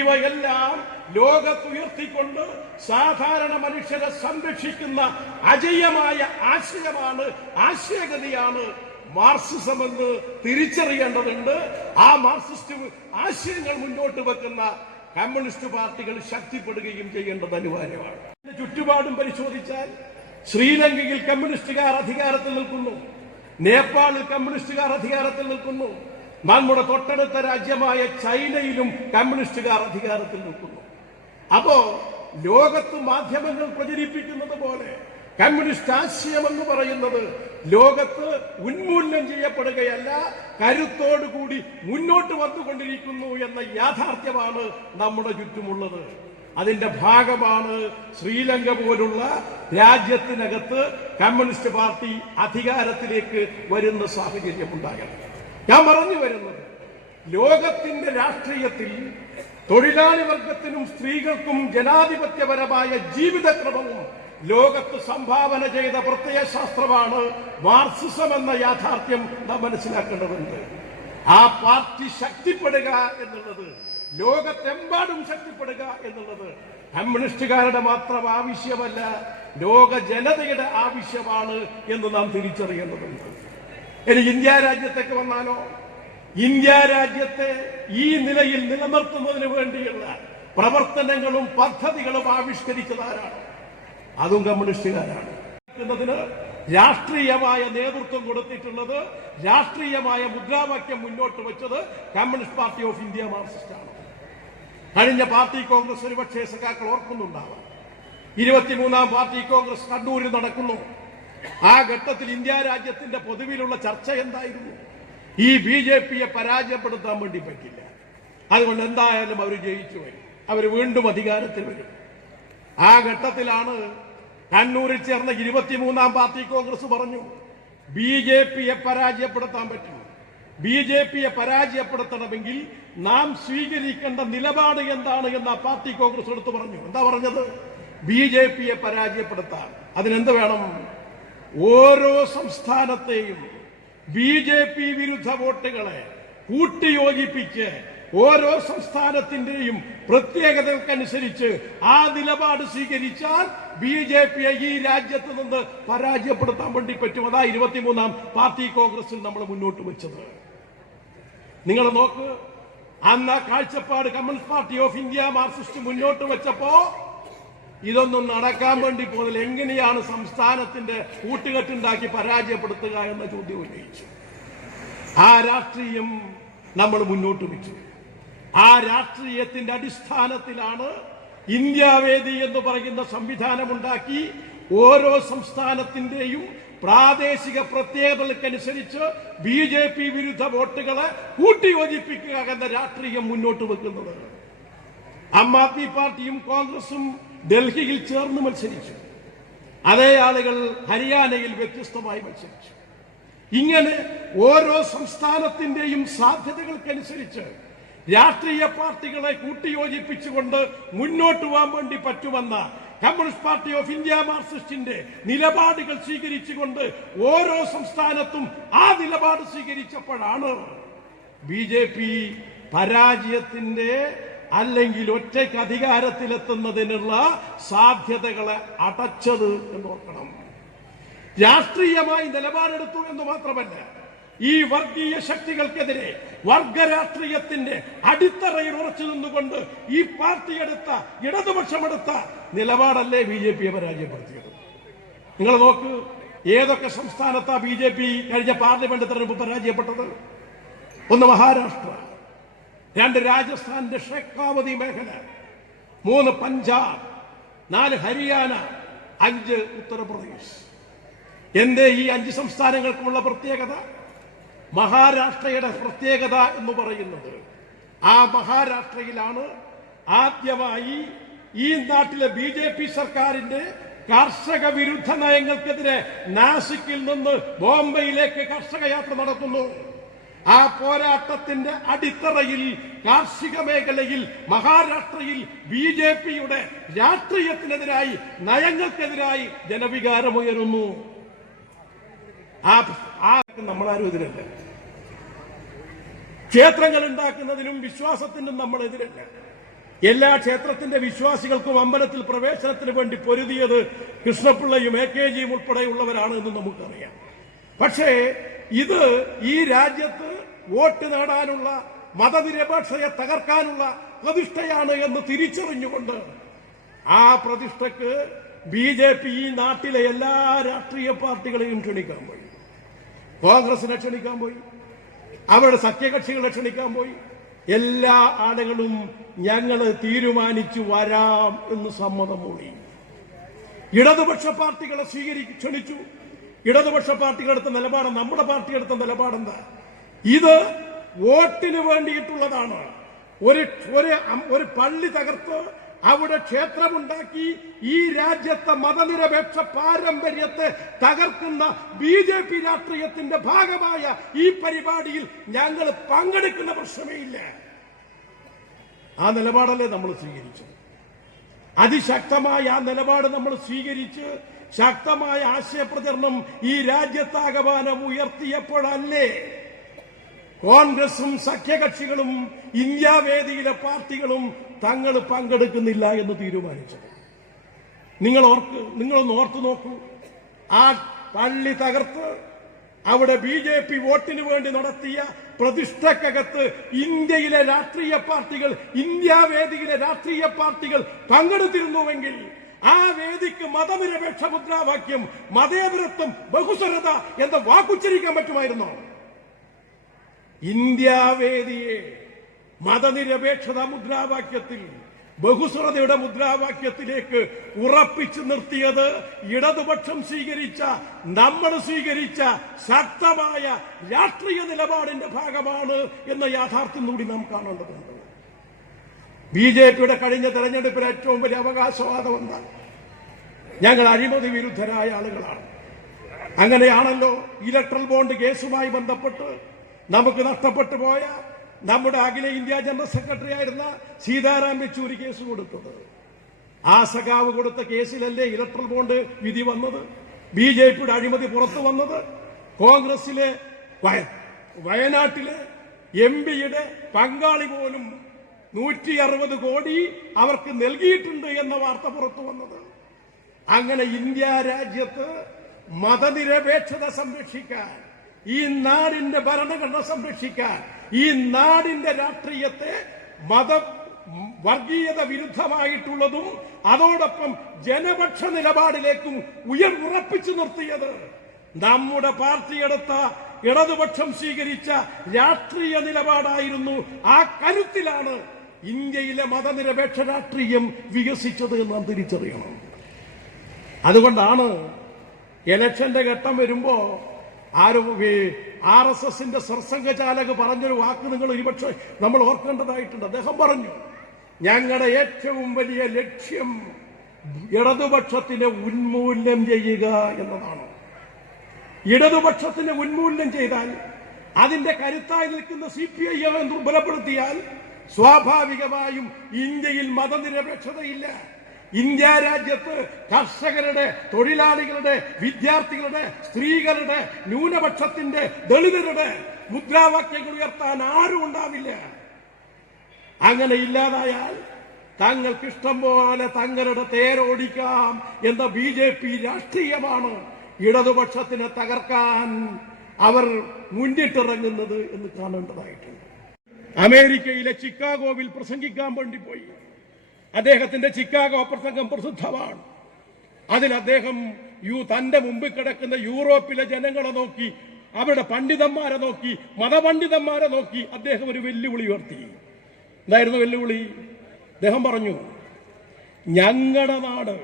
ഇവയെല്ലാം ലോകത്തുയർത്തിക്കൊണ്ട് സാധാരണ മനുഷ്യരെ സംരക്ഷിക്കുന്ന അജയ്യമായ ആശയമാണ്, ആശയഗതിയാണ് മാർക്സിസം എന്ന് തിരിച്ചറിയേണ്ടതുണ്ട്. ആ മാർക്സിസ്റ്റ് ആശയങ്ങൾ മുന്നോട്ട് വെക്കുന്ന കമ്മ്യൂണിസ്റ്റ് പാർട്ടികൾ ശക്തിപ്പെടുകയും ചെയ്യേണ്ടത് അനിവാര്യമാണ്. ചുറ്റുപാടും പരിശോധിച്ചാൽ ശ്രീലങ്കയിൽ കമ്മ്യൂണിസ്റ്റുകാർ അധികാരത്തിൽ നിൽക്കുന്നു, നേപ്പാളിൽ കമ്മ്യൂണിസ്റ്റുകാർ അധികാരത്തിൽ നിൽക്കുന്നു, നമ്മുടെ തൊട്ടടുത്ത രാജ്യമായ ചൈനയിലും കമ്മ്യൂണിസ്റ്റുകാർ അധികാരത്തിൽ നിൽക്കുന്നു. അപ്പോ ലോകത്ത് മാധ്യമങ്ങൾ പ്രചരിപ്പിക്കുന്നത് പോലെ കമ്മ്യൂണിസ്റ്റ് ആശയം എന്ന് പറയുന്നത് ലോകത്ത് ഉന്മൂലനം ചെയ്യപ്പെടുകയല്ല, കരുത്തോടുകൂടി മുന്നോട്ട് വന്നുകൊണ്ടിരിക്കുന്നു എന്ന യാഥാർത്ഥ്യമാണ് നമ്മുടെ ചുറ്റുമുള്ളത്. അതിന്റെ ഭാഗമാണ് ശ്രീലങ്ക പോലുള്ള രാജ്യത്തിനകത്ത് കമ്മ്യൂണിസ്റ്റ് പാർട്ടി അധികാരത്തിലേക്ക് വരുന്ന സാഹചര്യം ഉണ്ടായത്. ഞാൻ പറഞ്ഞു വരുന്നത്, ലോകത്തിന്റെ രാഷ്ട്രീയത്തിൽ തൊഴിലാളി വർഗത്തിനും സ്ത്രീകൾക്കും ജനാധിപത്യപരമായ ജീവിതക്രമവും ലോകത്ത് സംഭാവന ചെയ്ത പ്രത്യയശാസ്ത്രമാണ് മാർക്സിസം എന്ന യാഥാർത്ഥ്യം നാം മനസ്സിലാക്കേണ്ടതുണ്ട്. ആ പാർട്ടി ശക്തിപ്പെടുക എന്നുള്ളത്, ലോകത്തെമ്പാടും ശക്തിപ്പെടുക എന്നുള്ളത് കമ്മ്യൂണിസ്റ്റുകാരുടെ മാത്രം ആവശ്യമല്ല, ലോക ജനതയുടെ ആവശ്യമാണ് എന്ന് നാം തിരിച്ചറിയേണ്ടതുണ്ട്. ഇനി ഇന്ത്യ രാജ്യത്തേക്ക് വന്നാലോ, ഇന്ത്യ രാജ്യത്തെ ഈ നിലയിൽ നിലനിർത്തുന്നതിന് വേണ്ടിയുള്ള പ്രവർത്തനങ്ങളും പദ്ധതികളും ആവിഷ്കരിച്ചതാരാണ്? അതും കമ്മ്യൂണിസ്റ്റുകാരാണ്. രാഷ്ട്രീയമായ നേതൃത്വം കൊടുത്തിട്ടുള്ളത്, രാഷ്ട്രീയമായ മുദ്രാവാക്യം മുന്നോട്ട് വെച്ചത് കമ്മ്യൂണിസ്റ്റ് പാർട്ടി ഓഫ് ഇന്ത്യ മാർക്സിസ്റ്റാണ്. കഴിഞ്ഞ പാർട്ടി കോൺഗ്രസ് ഒരുപക്ഷേ സഖാക്കൾ ഓർക്കുന്നുണ്ടാവാം. 23-ാം പാർട്ടി കോൺഗ്രസ് കണ്ണൂരിൽ നടക്കുന്നു. ആ ഘട്ടത്തിൽ ഇന്ത്യ രാജ്യത്തിന്റെ പൊതുവിലുള്ള ചർച്ച എന്തായിരുന്നു? ഈ BJP-യെ പരാജയപ്പെടുത്താൻ വേണ്ടി പറ്റില്ല, അതുകൊണ്ട് എന്തായാലും അവർ ജയിച്ചു വരും, അവർ വീണ്ടും അധികാരത്തിൽ വരും. ആ ഘട്ടത്തിലാണ് കണ്ണൂരിൽ ചേർന്ന 23-ാം പാർട്ടി കോൺഗ്രസ് പറഞ്ഞു, BJP-യെ പരാജയപ്പെടുത്താൻ പറ്റും. BJP-യെ പരാജയപ്പെടുത്തണമെങ്കിൽ നാം സ്വീകരിക്കേണ്ട നിലപാട് എന്താണ് എന്ന് ആ പാർട്ടി കോൺഗ്രസ് എടുത്തു പറഞ്ഞു. എന്താ പറഞ്ഞത്? BJP-യെ പരാജയപ്പെടുത്താൻ അതിനെന്ത് വേണം? ഓരോ സംസ്ഥാനത്തെയും BJP വിരുദ്ധ വോട്ടുകളെ കൂട്ടിയോജിപ്പിച്ച് ഓരോ സംസ്ഥാനത്തിന്റെയും പ്രത്യേകതകൾക്കനുസരിച്ച് ആ നിലപാട് സ്വീകരിച്ചാൽ BJP-യെ ഈ രാജ്യത്ത് നിന്ന് പരാജയപ്പെടുത്താൻ വേണ്ടി പറ്റും. അതാ 23-ാം പാർട്ടി കോൺഗ്രസിൽ നമ്മൾ മുന്നോട്ട് വെച്ചത്. നിങ്ങൾ നോക്ക്, അന്ന് ആ കാഴ്ചപ്പാട് communist party of India Marxist മുന്നോട്ട് വെച്ചപ്പോ ഇതൊന്നും നടക്കാൻ വേണ്ടി പോകുന്നില്ല. എങ്ങനെയാണ് സംസ്ഥാനത്തിന്റെ കൂട്ടുകെട്ടുണ്ടാക്കി പരാജയപ്പെടുത്തുക എന്ന ചോദ്യം ഉന്നയിച്ചു. ആ രാഷ്ട്രീയം നമ്മൾ മുന്നോട്ട് വെച്ചു. ആ രാഷ്ട്രീയത്തിന്റെ അടിസ്ഥാനത്തിലാണ് ഇന്ത്യാവേദി എന്ന് പറയുന്ന സംവിധാനമുണ്ടാക്കി ഓരോ സംസ്ഥാനത്തിന്റെയും പ്രാദേശിക പ്രത്യേകതകൾക്കനുസരിച്ച് BJP വിരുദ്ധ വോട്ടുകളെ കൂട്ടിയോജിപ്പിക്കുക എന്ന രാഷ്ട്രീയം മുന്നോട്ട് വെക്കുന്നത്. ആം ആദ്മി പാർട്ടിയും കോൺഗ്രസും ഡൽഹിയിൽ ചേർന്ന് മത്സരിച്ചു. അതേ ആളുകൾ ഹരിയാനയിൽ വ്യത്യസ്തമായി മത്സരിച്ചു. ഇങ്ങനെ ഓരോ സംസ്ഥാനത്തിന്റെയും സാധ്യതകൾക്കനുസരിച്ച് രാഷ്ട്രീയ പാർട്ടികളെ കൂട്ടിയോജിപ്പിച്ചുകൊണ്ട് മുന്നോട്ട് പോകാൻ വേണ്ടി പറ്റുമെന്ന കമ്മ്യൂണിസ്റ്റ് പാർട്ടി ഓഫ് ഇന്ത്യ മാർക്സിസ്റ്റിന്റെ നിലപാടുകൾ സ്വീകരിച്ചുകൊണ്ട് ഓരോ സംസ്ഥാനത്തും ആ നിലപാട് സ്വീകരിച്ചപ്പോഴാണ് BJP പരാജയത്തിന്റെ അല്ലെങ്കിൽ ഒറ്റയ്ക്ക് അധികാരത്തിലെത്തുന്നതിനുള്ള സാധ്യതകളെ അടച്ചത് എന്ന് ഓർക്കണം. രാഷ്ട്രീയമായി നിലപാടെടുത്തു എന്ന് മാത്രമല്ല, ഈ വർഗീയ ശക്തികൾക്കെതിരെ വർഗരാഷ്ട്രീയത്തിന്റെ അടിത്തറയിൽ ഉറച്ചു നിന്നുകൊണ്ട് ഈ പാർട്ടി എടുത്ത, ഇടതുപക്ഷമെടുത്ത നിലപാടല്ലേ BJP-യെ പരാജയപ്പെടുത്തിയത്. നിങ്ങൾ നോക്ക്, ഏതൊക്കെ സംസ്ഥാനത്താ BJP കഴിഞ്ഞ പാർലമെന്റ് തെരഞ്ഞെടുപ്പ് പരാജയപ്പെട്ടത്? 1 മഹാരാഷ്ട്ര, 2 രാജസ്ഥാന്റെ ഷെഖാവതി മേഖല, 3 പഞ്ചാബ്, 4 ഹരിയാന, 5 ഉത്തർപ്രദേശ്. എന്തേ ഈ 5 സംസ്ഥാനങ്ങൾക്കുള്ള പ്രത്യേകത? മഹാരാഷ്ട്രയുടെ പ്രത്യേകത എന്ന് പറയുന്നത്, ആ മഹാരാഷ്ട്രയിലാണ് ആദ്യമായി ഈ നാട്ടിലെ BJP സർക്കാരിന്റെ കർഷക വിരുദ്ധ നയങ്ങൾക്കെതിരെ നാസിക്കിൽ നിന്ന് ബോംബെയിലേക്ക് കർഷക യാത്ര നടത്തുന്നു. ആ പോരാട്ടത്തിന്റെ അടിത്തറയിൽ കാർഷിക മേഖലയിൽ മഹാരാഷ്ട്രയിൽ BJPയുടെ രാഷ്ട്രീയത്തിനെതിരായി നയങ്ങൾക്കെതിരായി ജനവികാരമുയരുന്നു. നമ്മളാരും എതിരല്ല. ക്ഷേത്രങ്ങൾ ഉണ്ടാക്കുന്നതിനും വിശ്വാസത്തിനും നമ്മളെതിരല്ല. എല്ലാ ക്ഷേത്രത്തിന്റെ വിശ്വാസികൾക്കും അമ്പലത്തിൽ പ്രവേശനത്തിന് വേണ്ടി പൊരുതിയത് കൃഷ്ണപിള്ളയും AKജിയും ഉൾപ്പെടെയുള്ളവരാണ് എന്ന് നമുക്കറിയാം. പക്ഷേ ഇത് ഈ രാജ്യത്ത് വോട്ട് നേടാനുള്ള മതനിരപേക്ഷതയെ തകർക്കാനുള്ള പ്രതിഷ്ഠയാണ് എന്ന് തിരിച്ചറിഞ്ഞുകൊണ്ട് ആ പ്രതിഷ്ഠക്ക് BJP ഈ നാട്ടിലെ എല്ലാ രാഷ്ട്രീയ പാർട്ടികളെയും ക്ഷണിക്കാൻ പോയി. കോൺഗ്രസിനെ ക്ഷണിക്കാൻ പോയി, അവരുടെ സഖ്യകക്ഷികളെ ക്ഷണിക്കാൻ പോയി. എല്ലാ ആളുകളും ഞങ്ങൾ തീരുമാനിച്ചു വരാം എന്ന് സമ്മതം മൂളി. ഇടതുപക്ഷ പാർട്ടികളെ ക്ഷണിച്ചു. ഇടതുപക്ഷ പാർട്ടികൾ എടുത്ത നിലപാട്, നമ്മുടെ പാർട്ടി എടുത്ത നിലപാടെന്താ? ഇത് വോട്ടിന് വേണ്ടിയിട്ടുള്ളതാണ്. ഒരു പള്ളി തകർത്ത് അവിടെ ക്ഷേത്രമുണ്ടാക്കി ഈ രാജ്യത്തെ മതനിരപേക്ഷ പാരമ്പര്യത്തെ തകർക്കുന്ന BJP രാഷ്ട്രീയത്തിന്റെ ഭാഗമായ ഈ പരിപാടിയിൽ ഞങ്ങൾ പങ്കെടുക്കുന്ന പ്രശ്നമേ ഇല്ല. ആ നിലപാടല്ലേ നമ്മൾ സ്വീകരിച്ചത്. അതിശക്തമായ ആ നിലപാട് നമ്മൾ സ്വീകരിച്ച് ശക്തമായ ആശയപ്രചരണം ഈ രാജ്യത്താകമാനം ഉയർത്തിയപ്പോഴല്ലേ കോൺഗ്രസും സഖ്യകക്ഷികളും ഇന്ത്യാവേദിയിലെ പാർട്ടികളും തങ്ങൾ പങ്കെടുക്കുന്നില്ല എന്ന് തീരുമാനിച്ചത്. നിങ്ങളൊന്ന് ഓർത്തു നോക്കൂ. ആ പള്ളി തകർത്ത് അവിടെ BJP വോട്ടിന് വേണ്ടി നടത്തിയ പ്രതിഷ്ഠക്കകത്ത് ഇന്ത്യയിലെ രാഷ്ട്രീയ പാർട്ടികൾ, ഇന്ത്യാവേദിയിലെ രാഷ്ട്രീയ പാർട്ടികൾ പങ്കെടുത്തിരുന്നുവെങ്കിൽ ആ വേദിക്ക് മതനിരപേക്ഷ മുദ്രാവാക്യം, മതേതരത്വം, ബഹുസ്വരത എന്ന വാക്കുച്ചരിക്കാൻ പറ്റുമായിരുന്നോ? ഇന്ത്യാവേദിയെ മതനിരപേക്ഷത മുദ്രാവാക്യത്തിൽ, ബഹുസ്വരതയുടെ മുദ്രാവാക്യത്തിലേക്ക് ഉറപ്പിച്ചു നിർത്തിയത് ഇടതുപക്ഷം സ്വീകരിച്ച, നമ്മൾ സ്വീകരിച്ച ശക്തമായ രാഷ്ട്രീയ നിലപാടിന്റെ ഭാഗമാണ് എന്ന യാഥാർത്ഥ്യം കൂടി നാം കാണേണ്ടതുണ്ട്. BJPയുടെ കഴിഞ്ഞ തെരഞ്ഞെടുപ്പിൽ ഏറ്റവും വലിയ അവകാശവാദം എന്താണ്? ഞങ്ങൾ അഴിമതി വിരുദ്ധരായ ആളുകളാണ്. അങ്ങനെയാണല്ലോ ഇലക്ട്രൽ ബോണ്ട് കേസുമായി ബന്ധപ്പെട്ട് നമുക്ക് നഷ്ടപ്പെട്ടു പോയ നമ്മുടെ അഖില ഇന്ത്യ ജനറൽ സെക്രട്ടറി ആയിരുന്ന സീതാറാം യെച്ചൂരി കേസ് കൊടുത്തത്. ആ സഖാവ് കൊടുത്ത കേസിലല്ലേ ഇലക്ട്രൽ ബോണ്ട് വിധി വന്നത്? BJPയുടെ അഴിമതി പുറത്തു വന്നത്? കോൺഗ്രസിലെ വയനാട്ടിലെ MPയുടെ പങ്കാളി പോലും 160 കോടി അവർക്ക് നൽകിയിട്ടുണ്ട് എന്ന വാർത്ത പുറത്തു വന്നത്. അങ്ങനെ ഇന്ത്യ രാജ്യത്ത് മതനിരപേക്ഷത സംരക്ഷിക്കാൻ, ഈ നാടിന്റെ ഭരണഘടന സംരക്ഷിക്കാൻ, ഈ നാടിന്റെ രാഷ്ട്രീയത്തെ വർഗീയത വിരുദ്ധമായിട്ടുള്ളതും അതോടൊപ്പം ജനപക്ഷ നിലപാടിലേക്കും ഉറപ്പിച്ചു നിർത്തിയത് നമ്മുടെ പാർട്ടിയെടുത്ത ഇടതുപക്ഷം സ്വീകരിച്ച രാഷ്ട്രീയ നിലപാടായിരുന്നു. ആ കരുത്തിലാണ് ഇന്ത്യയിലെ മതനിരപേക്ഷ രാഷ്ട്രീയം വികസിച്ചത് എന്ന് നാം തിരിച്ചറിയണം. അതുകൊണ്ടാണ് ഇലക്ഷന്റെ ഘട്ടം വരുമ്പോ RSSന്റെ സർസംഘചാലക് പറഞ്ഞൊരു വാക്ക് നിങ്ങൾ ഒരുപക്ഷെ നമ്മൾ ഓർക്കേണ്ടതായിട്ടുണ്ട്. അദ്ദേഹം പറഞ്ഞു, ഞങ്ങളുടെ ഏറ്റവും വലിയ ലക്ഷ്യം ഇടതുപക്ഷത്തിനെ ഉന്മൂലനം ചെയ്യുക എന്നതാണ്. ഇടതുപക്ഷത്തിനെ ഉന്മൂലനം ചെയ്താൽ, അതിന്റെ കരുത്തായി നിൽക്കുന്ന CPI ദുർബലപ്പെടുത്തിയാൽ സ്വാഭാവികമായും ഇന്ത്യയിൽ മതനിരപേക്ഷതയില്ല. ഇന്ത്യ രാജ്യത്ത് കർഷകരുടെ, തൊഴിലാളികളുടെ, വിദ്യാർത്ഥികളുടെ, സ്ത്രീകളുടെ, ന്യൂനപക്ഷത്തിന്റെ, ദളിതരുടെ മുദ്രാവാക്യങ്ങൾ ഉയർത്താൻ ആരും ഉണ്ടാവില്ല. അങ്ങനെ ഇല്ലാതായാൽ തങ്ങൾക്കിഷ്ടം പോലെ തങ്ങളുടെ തേരോടിക്കാം എന്ന BJP രാഷ്ട്രീയമാണ് ഇടതുപക്ഷത്തിനെ തകർക്കാൻ അവർ മുന്നിട്ടിറങ്ങുന്നത് എന്ന് കാണേണ്ടതായിട്ടുണ്ട്. അമേരിക്കയിലെ ചിക്കാഗോവിൽ പ്രസംഗിക്കാൻ വേണ്ടി പോയി. അദ്ദേഹത്തിന്റെ ചിക്കാഗോ പ്രസംഗം പ്രസിദ്ധമാണ്. അതിൽ അദ്ദേഹം തന്റെ മുമ്പിൽ കിടക്കുന്ന യൂറോപ്പിലെ ജനങ്ങളെ നോക്കി, അവരുടെ പണ്ഡിതന്മാരെ നോക്കി, മതപണ്ഡിതന്മാരെ നോക്കി അദ്ദേഹം ഒരു വെല്ലുവിളി ഉയർത്തി. എന്തായിരുന്നു വെല്ലുവിളി? അദ്ദേഹം പറഞ്ഞു, ഞങ്ങളുടെ നാട്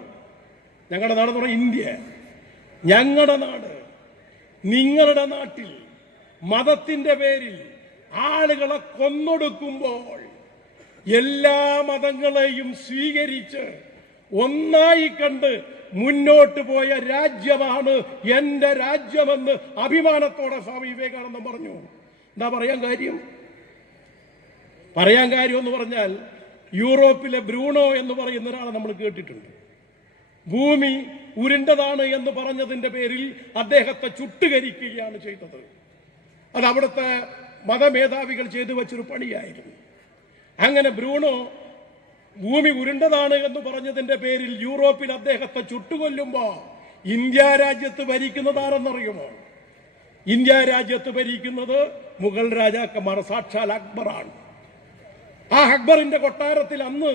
എന്ന് പറഞ്ഞ ഇന്ത്യ, ഞങ്ങളുടെ നാട് നിങ്ങളുടെ നാട്ടിൽ മതത്തിന്റെ പേരിൽ ആളുകളെ കൊന്നൊടുക്കുമ്പോൾ എല്ലാ മതങ്ങളെയും സ്വീകരിച്ച് ഒന്നായി കണ്ട് മുന്നോട്ട് പോയ രാജ്യമാണ് എന്റെ രാജ്യമെന്ന് അഭിമാനത്തോടെ സ്വാമി വിവേകാനന്ദൻ പറഞ്ഞു. എന്താ പറയാൻ കാര്യം എന്ന് പറഞ്ഞാൽ, യൂറോപ്പിലെ ബ്രൂണോ എന്ന് പറയുന്ന ഒരാളെ നമ്മൾ കേട്ടിട്ടുണ്ട്. ഭൂമി ഉരുണ്ടതാണ് എന്ന് പറഞ്ഞതിന്റെ പേരിൽ അദ്ദേഹത്തെ ചുട്ടുകരിക്കുകയാണ് ചെയ്തത്. അത് അവിടുത്തെ മതമേധാവികൾ ചെയ്തു വച്ചൊരു പണിയായിരുന്നു. അങ്ങനെ ബ്രൂണോ ഭൂമി ഉരുണ്ടതാണ് എന്ന് പറഞ്ഞതിന്റെ പേരിൽ യൂറോപ്പിൽ അദ്ദേഹത്തെ ചുട്ടുകൊല്ലുമ്പോ ഇന്ത്യ രാജ്യത്ത് ഭരിക്കുന്നത് ആരെന്നറിയുമോ? ഇന്ത്യ രാജ്യത്ത് ഭരിക്കുന്നത് മുഗൾ രാജാക്കന്മാർ, സാക്ഷാൽ അക്ബറാണ്. ആ അക്ബറിന്റെ കൊട്ടാരത്തിൽ അന്ന്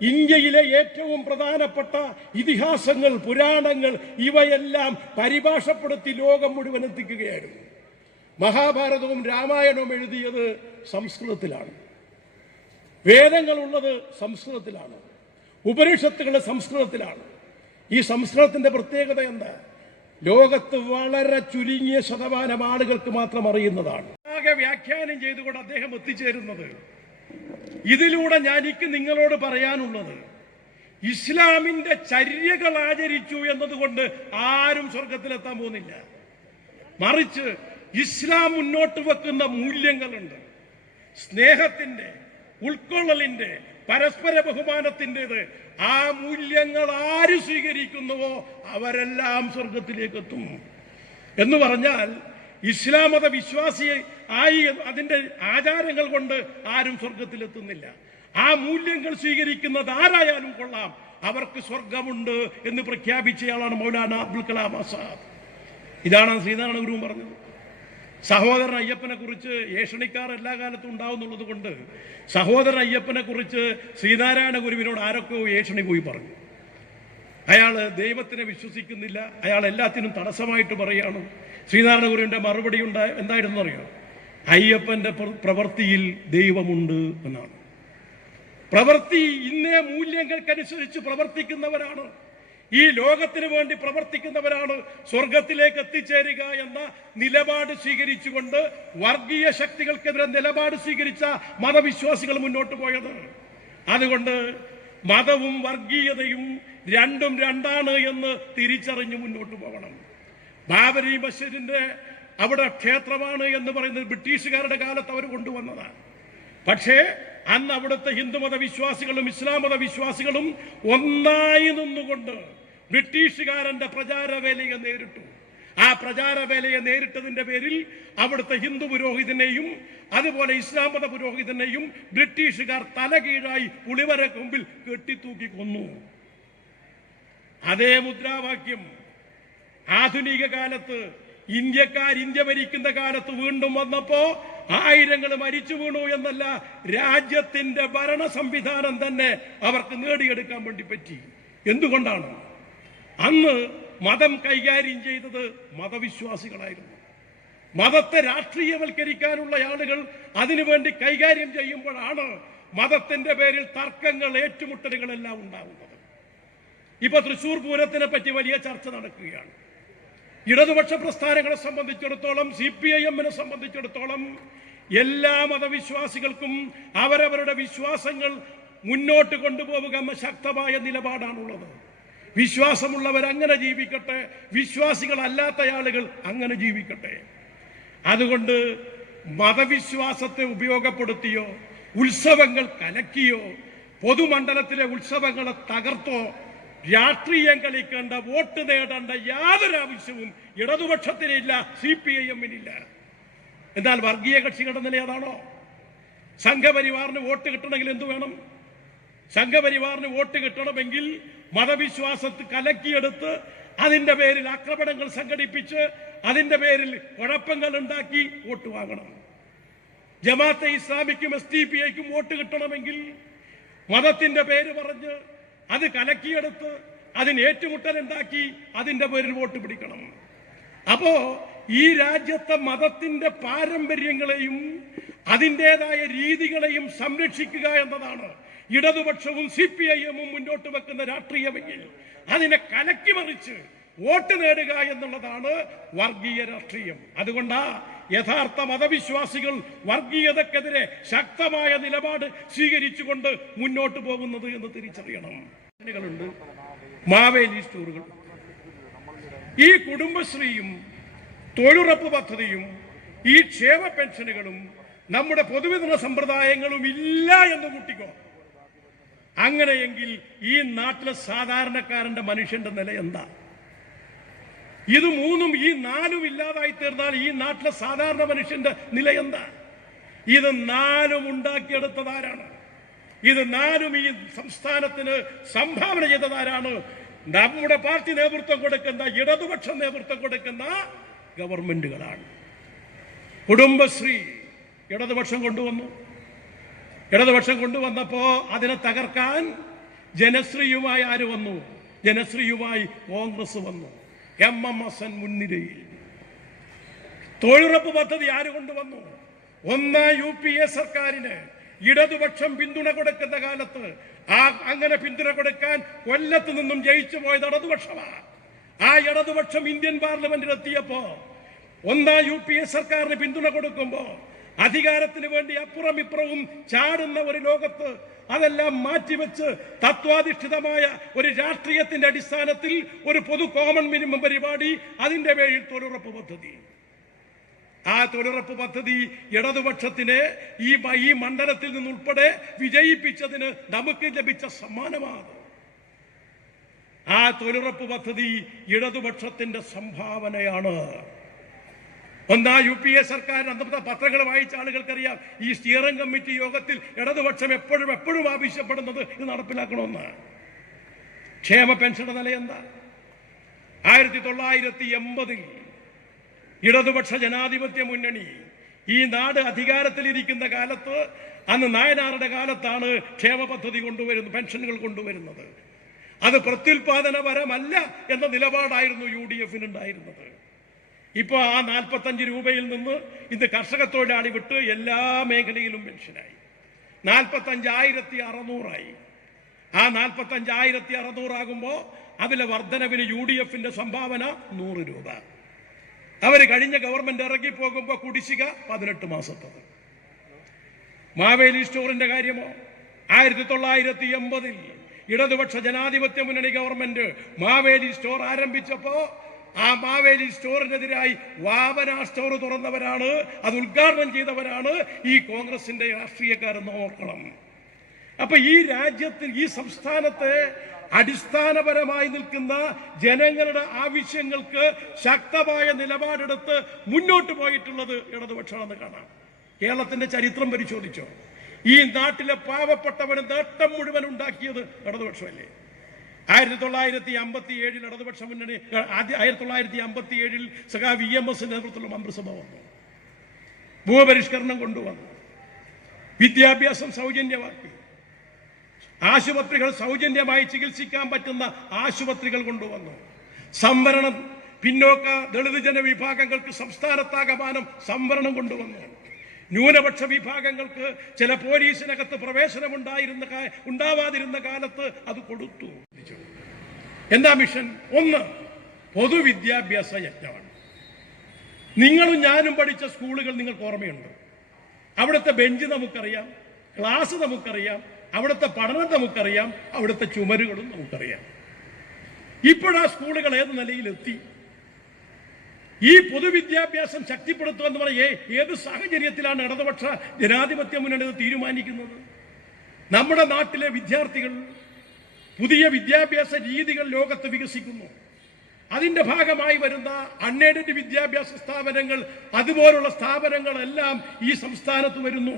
ഇന്ത്യയിലെ ഏറ്റവും പ്രധാനപ്പെട്ട ഇതിഹാസങ്ങൾ, പുരാണങ്ങൾ ഇവയെല്ലാം പരിഭാഷപ്പെടുത്തി ലോകം മുഴുവൻ എത്തിക്കുകയായിരുന്നു. മഹാഭാരതവും രാമായണവും എഴുതിയത് സംസ്കൃതത്തിലാണ്, വേദങ്ങളുള്ളത് സംസ്കൃതത്തിലാണ്, ഉപനിഷത്തുകൾ സംസ്കൃതത്തിലാണ്. ഈ സംസ്കൃതത്തിന്റെ പ്രത്യേകത എന്താ? ലോകത്ത് വളരെ ചുരുങ്ങിയ ശതമാനം ആളുകൾക്ക് മാത്രം അറിയുന്നതാണ്. ആകെ വ്യാഖ്യാനം ചെയ്തുകൊണ്ട് അദ്ദേഹം എത്തിച്ചേരുന്നത്. ഇതിലൂടെ എനിക്ക് നിങ്ങളോട് പറയാനുള്ളത്, ഇസ്ലാമിന്റെ ചര്യകൾ ആചരിച്ചു എന്നതുകൊണ്ട് ആരും സ്വർഗത്തിലെത്താൻ പോകുന്നില്ല. മറിച്ച് ഇസ്ലാം മുന്നോട്ട് വെക്കുന്ന മൂല്യങ്ങളുണ്ട്. സ്നേഹത്തിന്റെ, ഉൾക്കൊള്ളലിന്റെ, പരസ്പര ബഹുമാനത്തിൻ്റെത്. ആ മൂല്യങ്ങൾ ആര് സ്വീകരിക്കുന്നുവോ അവരെല്ലാം സ്വർഗത്തിലേക്ക് എത്തും. എന്ന് പറഞ്ഞാൽ ഇസ്ലാം മത വിശ്വാസി ആയി അതിന്റെ ആചാരങ്ങൾ കൊണ്ട് ആരും സ്വർഗത്തിലെത്തുന്നില്ല. ആ മൂല്യങ്ങൾ സ്വീകരിക്കുന്നത് ആരായാലും കൊള്ളാം, അവർക്ക് സ്വർഗമുണ്ട് എന്ന് പ്രഖ്യാപിച്ചയാളാണ് മൗലാന അബ്ദുൽ കലാം ആസാദ്. ഇതാണ് ശ്രീനാരായണ ഗുരുവും പറഞ്ഞത്. സഹോദരൻ അയ്യപ്പനെ കുറിച്ച് ഏഷണിക്കാർ എല്ലാ കാലത്തും ഉണ്ടാവുന്നുള്ളത് കൊണ്ട് സഹോദരൻ അയ്യപ്പനെ കുറിച്ച് ശ്രീനാരായണ ഗുരുവിനോട് ആരൊക്കെയോ ഏഷണി പോയി പറഞ്ഞു. അയാൾ ദൈവത്തിനെ വിശ്വസിക്കുന്നില്ല, അയാൾ എല്ലാത്തിനും തടസ്സമായിട്ട് പറയാണ്. ശ്രീനാരായണ ഗുരുവിന്റെ മറുപടി എന്തായിരുന്നു അറിയോ? അയ്യപ്പന്റെ പ്രവൃത്തിയിൽ ദൈവമുണ്ട് എന്നാണ്. പ്രവൃത്തി ഇന്നേ മൂല്യങ്ങൾക്കനുസരിച്ച് പ്രവർത്തിക്കുന്നവരാണ്, ഈ ലോകത്തിന് വേണ്ടി പ്രവർത്തിക്കുന്നവരാണ് സ്വർഗത്തിലേക്ക് എത്തിച്ചേരുക എന്ന നിലപാട് സ്വീകരിച്ചുകൊണ്ട് വർഗീയ ശക്തികൾക്കെതിരെ നിലപാട് സ്വീകരിച്ച മതവിശ്വാസികൾ മുന്നോട്ട് പോയത്. അതുകൊണ്ട് മതവും വർഗീയതയും രണ്ടും രണ്ടാണ് എന്ന് തിരിച്ചറിഞ്ഞ് മുന്നോട്ട് പോകണം. ബാബരി മസ്ജിദിന്റെ അവിടെ ക്ഷേത്രമാണ് എന്ന് പറയുന്നത് ബ്രിട്ടീഷുകാരുടെ കാലത്ത് അവർ കൊണ്ടുവന്നതാണ്. പക്ഷേ അന്ന് അവിടുത്തെ ഹിന്ദുമത വിശ്വാസികളും ഇസ്ലാം മത വിശ്വാസികളും ഒന്നായി നിന്നുകൊണ്ട് ബ്രിട്ടീഷുകാരന്റെ പ്രചാരവേലയെ നേരിട്ടു. ആ പ്രചാരവേലയെ നേരിട്ടതിന്റെ പേരിൽ അവിടുത്തെ ഹിന്ദു പുരോഹിതനെയും അതുപോലെ ഇസ്ലാം മത പുരോഹിതനെയും ബ്രിട്ടീഷുകാർ തലകീഴായി പുളിവര കൊമ്പിൽ കെട്ടിത്തൂക്കി കൊന്നു. അതേ മുദ്രാവാക്യം ആധുനിക കാലത്ത് ഇന്ത്യ ഭരിക്കുന്ന കാലത്ത് വീണ്ടും വന്നപ്പോ ആയിരങ്ങൾ മരിച്ചു വീണു എന്നല്ല, രാജ്യത്തിന്റെ ഭരണ സംവിധാനം തന്നെ അവർക്ക് നേടിയെടുക്കാൻ വേണ്ടി പറ്റി. എന്തുകൊണ്ടാണ്? അന്ന് മതം കൈകാര്യം ചെയ്തത് മതവിശ്വാസികളായിരുന്നു. മതത്തെ രാഷ്ട്രീയവൽക്കരിക്കാനുള്ള ആളുകൾ അതിനുവേണ്ടി കൈകാര്യം ചെയ്യുമ്പോഴാണ് മതത്തിന്റെ പേരിൽ തർക്കങ്ങൾ, ഏറ്റുമുട്ടലുകളെല്ലാം ഉണ്ടാകുന്നത്. ഇപ്പൊ തൃശൂർ പൂരത്തിനെ പറ്റി വലിയ ചർച്ച നടക്കുകയാണ്. ഇടതുപക്ഷ പ്രസ്ഥാനങ്ങളെ സംബന്ധിച്ചിടത്തോളം, CPIM-നെ സംബന്ധിച്ചിടത്തോളം എല്ലാ മതവിശ്വാസികൾക്കും അവരവരുടെ വിശ്വാസങ്ങൾ മുന്നോട്ട് കൊണ്ടുപോവുക എന്ന ശക്തമായ നിലപാടാണുള്ളത്. വിശ്വാസമുള്ളവർ അങ്ങനെ ജീവിക്കട്ടെ, വിശ്വാസികളല്ലാത്ത ആളുകൾ അങ്ങനെ ജീവിക്കട്ടെ. അതുകൊണ്ട് മതവിശ്വാസത്തെ ഉപയോഗപ്പെടുത്തിയോ ഉത്സവങ്ങൾ കലക്കിയോ പൊതുമണ്ഡലത്തിലെ ഉത്സവങ്ങളെ തകർത്തോ രാഷ്ട്രീയം കളിക്കേണ്ട, വോട്ട് നേടേണ്ട യാതൊരു ആവശ്യവും ഇടതുപക്ഷത്തിനില്ല, CPIM-നില്ല. എന്നാൽ വർഗീയ കക്ഷികളുടെ നില അതാണോ? സംഘപരിവാറിന് വോട്ട് കിട്ടണമെങ്കിൽ എന്തു വേണം? സംഘപരിവാറിന് വോട്ട് കിട്ടണമെങ്കിൽ മതവിശ്വാസത്തെ കലക്കിയെടുത്ത് അതിന്റെ പേരിൽ ആക്രമണങ്ങൾ സംഘടിപ്പിച്ച് അതിന്റെ പേരിൽ കുഴപ്പങ്ങൾ ഉണ്ടാക്കി വോട്ട് വാങ്ങണം. ജമാഅത്തെ ഇസ്ലാമിക്കും SDPIക്കും വോട്ട് കിട്ടണമെങ്കിൽ മതത്തിന്റെ പേര് പറഞ്ഞ് അത് കലക്കിയെടുത്ത് അതിന് ഏറ്റുമുട്ടലുണ്ടാക്കി അതിന്റെ പേരിൽ വോട്ട് പിടിക്കണം. അപ്പോ ഈ രാജ്യത്തെ മതത്തിന്റെ പാരമ്പര്യങ്ങളെയും അതിൻ്റെതായ രീതികളെയും സംരക്ഷിക്കുക എന്നതാണ് ഇടതുപക്ഷവും CPIM-ഉം മുന്നോട്ട് വെക്കുന്ന രാഷ്ട്രീയമെങ്കിൽ അതിനെ കലക്കി മറിച്ച് വോട്ട് നേടുക എന്നുള്ളതാണ് വർഗീയ രാഷ്ട്രീയം. അതുകൊണ്ടാ യഥാർത്ഥ മതവിശ്വാസികൾ വർഗീയതക്കെതിരെ ശക്തമായ നിലപാട് സ്വീകരിച്ചുകൊണ്ട് മുന്നോട്ട് പോകുന്നത് എന്ന് തിരിച്ചറിയണം. മാവേലി സ്റ്റോറുകൾ, ഈ കുടുംബശ്രീയും തൊഴിലുറപ്പ് പദ്ധതിയും ഈ ക്ഷേമ പെൻഷനുകളും നമ്മുടെ പൊതുവിതരണ സമ്പ്രദായങ്ങളും ഇല്ല എന്ന് കൂട്ടിക്കോ. അങ്ങനെയെങ്കിൽ ഈ നാട്ടിലെ സാധാരണക്കാരന്റെ മനുഷ്യന്റെ നില എന്താ? ഇത് മൂന്നും ഈ നാലും ഇല്ലാതായി തീർന്നാൽ ഈ നാട്ടിലെ സാധാരണ മനുഷ്യന്റെ നില എന്താ? ഇത് നാലും ഉണ്ടാക്കിയെടുത്തതാരാണ്? ഇത് നാലും ഈ സംസ്ഥാനത്തിന് സംഭാവന ചെയ്തതാരാണ്? നമ്മുടെ പാർട്ടി നേതൃത്വം കൊടുക്കുന്ന, ഇടതുപക്ഷ നേതൃത്വം കൊടുക്കുന്ന ഗവൺമെന്റുകളാണ്. കുടുംബശ്രീ ഇടതുപക്ഷം കൊണ്ടുവന്നു. ഇടതുപക്ഷം കൊണ്ടുവന്നപ്പോ അതിനെ തകർക്കാൻ ജനശ്രീയുമായി ആര് വന്നു? ജനശ്രീയുമായി കോൺഗ്രസ് വന്നു. MMSN മുൻനിരയിൽ. തൊഴിലുറപ്പ് പദ്ധതി ആര് കൊണ്ടുവന്നു? ഒന്നാം UPA സർക്കാരിന് ഇടതുപക്ഷം പിന്തുണ കൊടുക്കുന്ന കാലത്ത് അങ്ങനെ പിന്തുണ കൊടുക്കാൻ കൊല്ലത്ത് നിന്നും ജയിച്ചു പോയത് ഇടതുപക്ഷമാണ്. ആ ഇടതുപക്ഷം ഇന്ത്യൻ പാർലമെന്റിൽ എത്തിയപ്പോ ഒന്നാം UPA സർക്കാരിന് പിന്തുണ കൊടുക്കുമ്പോ അധികാരത്തിന് വേണ്ടി അപ്പുറം ഇപ്പുറവും ചാടുന്ന ഒരു ലോകത്ത് അതെല്ലാം മാറ്റിവെച്ച് തത്വാധിഷ്ഠിതമായ ഒരു രാഷ്ട്രീയത്തിന്റെ അടിസ്ഥാനത്തിൽ ഒരു പൊതു കോമൺ മിനിമം പരിപാടി, അതിന്റെ പേരിൽ തൊഴിലുറപ്പ് പദ്ധതി. ആ തൊഴിലുറപ്പ് പദ്ധതി ഇടതുപക്ഷത്തിനെ ഈ മണ്ഡലത്തിൽ നിന്നുൾപ്പെടെ വിജയിപ്പിച്ചതിന് നമുക്ക് ലഭിച്ച സമ്മാനമാണ്. ആ തൊഴിലുറപ്പ് പദ്ധതി ഇടതുപക്ഷത്തിന്റെ സംഭാവനയാണ്. ഒന്നാം UPA സർക്കാർ അന്നത്തെ പത്രങ്ങൾ വായിച്ച ആളുകൾക്കറിയാം, ഈ സ്റ്റിയറിംഗ് കമ്മിറ്റി യോഗത്തിൽ ഇടതുപക്ഷം എപ്പോഴും ആവശ്യപ്പെടുന്നത് ഇത് നടപ്പിലാക്കണമെന്ന്. ക്ഷേമ പെൻഷന്റെ നില എന്താ? 1980 ഇടതുപക്ഷ ജനാധിപത്യ മുന്നണി ഈ നാട് അധികാരത്തിലിരിക്കുന്ന കാലത്ത്, അന്ന് നായനാരുടെ കാലത്താണ് ക്ഷേമ പദ്ധതി കൊണ്ടുവരുന്നത്, പെൻഷനുകൾ കൊണ്ടുവരുന്നത്. അത് പ്രത്യുൽപാദനപരമല്ല എന്ന നിലപാടായിരുന്നു UDF ഉണ്ടായിരുന്നത്. ഇപ്പൊ ആ 45 രൂപയിൽ നിന്ന് ഇന്ന് കർഷക തൊഴിലാളി വിട്ട് എല്ലാ മേഖലയിലും പെൻഷനായി. 45,600 ആ 45,600 ആകുമ്പോ അതിലെ വർധനവിന് UDFന്റെ സംഭാവന 100 രൂപ. അവര് കഴിഞ്ഞ ഗവൺമെന്റ് ഇറങ്ങി പോകുമ്പോ കുടിശ്ശിക 18 മാസത്തത്. മാവേലി സ്റ്റോറിന്റെ കാര്യമോ? 1980 ഇടതുപക്ഷ ജനാധിപത്യ മുന്നണി ഗവൺമെന്റ് മാവേലി സ്റ്റോർ ആരംഭിച്ചപ്പോ ആ മാവേലി സ്റ്റോറിനെതിരായി വാവന സ്റ്റോർ തുറന്നവരാണ്, അത് ഉദ്ഘാടനം ചെയ്തവരാണ് ഈ കോൺഗ്രസിന്റെ രാഷ്ട്രീയക്കാരെന്ന് ഓർക്കണം. അപ്പൊ ഈ രാജ്യത്തിൽ, ഈ സംസ്ഥാനത്തെ അടിസ്ഥാനപരമായി നിൽക്കുന്ന ജനങ്ങളുടെ ആവശ്യങ്ങൾക്ക് ശക്തമായ നിലപാടെടുത്ത് മുന്നോട്ട് പോയിട്ടുള്ളത് ഇടതുപക്ഷമാണെന്ന് കാണാം. കേരളത്തിന്റെ ചരിത്രം പരിശോധിച്ചോ? ഈ നാട്ടിലെ പാവപ്പെട്ടവന് നേട്ടം മുഴുവൻ ഉണ്ടാക്കിയത് ഇടതുപക്ഷമല്ലേ? 1957 ഇടതുപക്ഷ മുന്നണി 1957 സഖാ VMS നേതൃത്വത്തിലുള്ള മന്ത്രിസഭ വന്നു. ഭൂപരിഷ്കരണം കൊണ്ടുവന്നു. വിദ്യാഭ്യാസം സൗജന്യമാക്കി. ആശുപത്രികൾ സൗജന്യമായി ചികിത്സിക്കാൻ പറ്റുന്ന ആശുപത്രികൾ കൊണ്ടുവന്നു. സംവരണം, പിന്നോക്ക ദളിത് ജനവിഭാഗങ്ങൾക്ക് സംസ്ഥാനത്താകമാനം സംവരണം കൊണ്ടുവന്നു. ന്യൂനപക്ഷ വിഭാഗങ്ങൾക്ക് ചില പോലീസിനകത്ത് പ്രവേശനം ഉണ്ടാവാതിരുന്ന കാലത്ത് അത് കൊടുത്തു. എന്താ മിഷൻ? 1 പൊതുവിദ്യാഭ്യാസ യജ്ഞമാണ്. നിങ്ങളും ഞാനും പഠിച്ച സ്കൂളുകൾ നിങ്ങൾക്ക് ഓർമ്മയുണ്ട്. അവിടുത്തെ ബെഞ്ച് നമുക്കറിയാം, ക്ലാസ് നമുക്കറിയാം, അവിടുത്തെ പഠനം നമുക്കറിയാം, അവിടുത്തെ ചുമരുകളും നമുക്കറിയാം. ഇപ്പോഴാ സ്കൂളുകൾ ഏത് നിലയിലെത്തി? ഈ പൊതുവിദ്യാഭ്യാസം ശക്തിപ്പെടുത്തുക എന്ന് പറഞ്ഞ ഏത് സാഹചര്യത്തിലാണ് ഇടതുപക്ഷ ജനാധിപത്യ മുന്നണി തീരുമാനിക്കുന്നത്? നമ്മുടെ നാട്ടിലെ വിദ്യാർത്ഥികൾ പുതിയ വിദ്യാഭ്യാസ രീതികൾ ലോകത്ത് വികസിക്കുന്നു. അതിന്റെ ഭാഗമായി വരുന്ന അൺഎയ്ഡഡ് വിദ്യാഭ്യാസ സ്ഥാപനങ്ങൾ, അതുപോലുള്ള സ്ഥാപനങ്ങളെല്ലാം ഈ സംസ്ഥാനത്ത് വരുന്നു.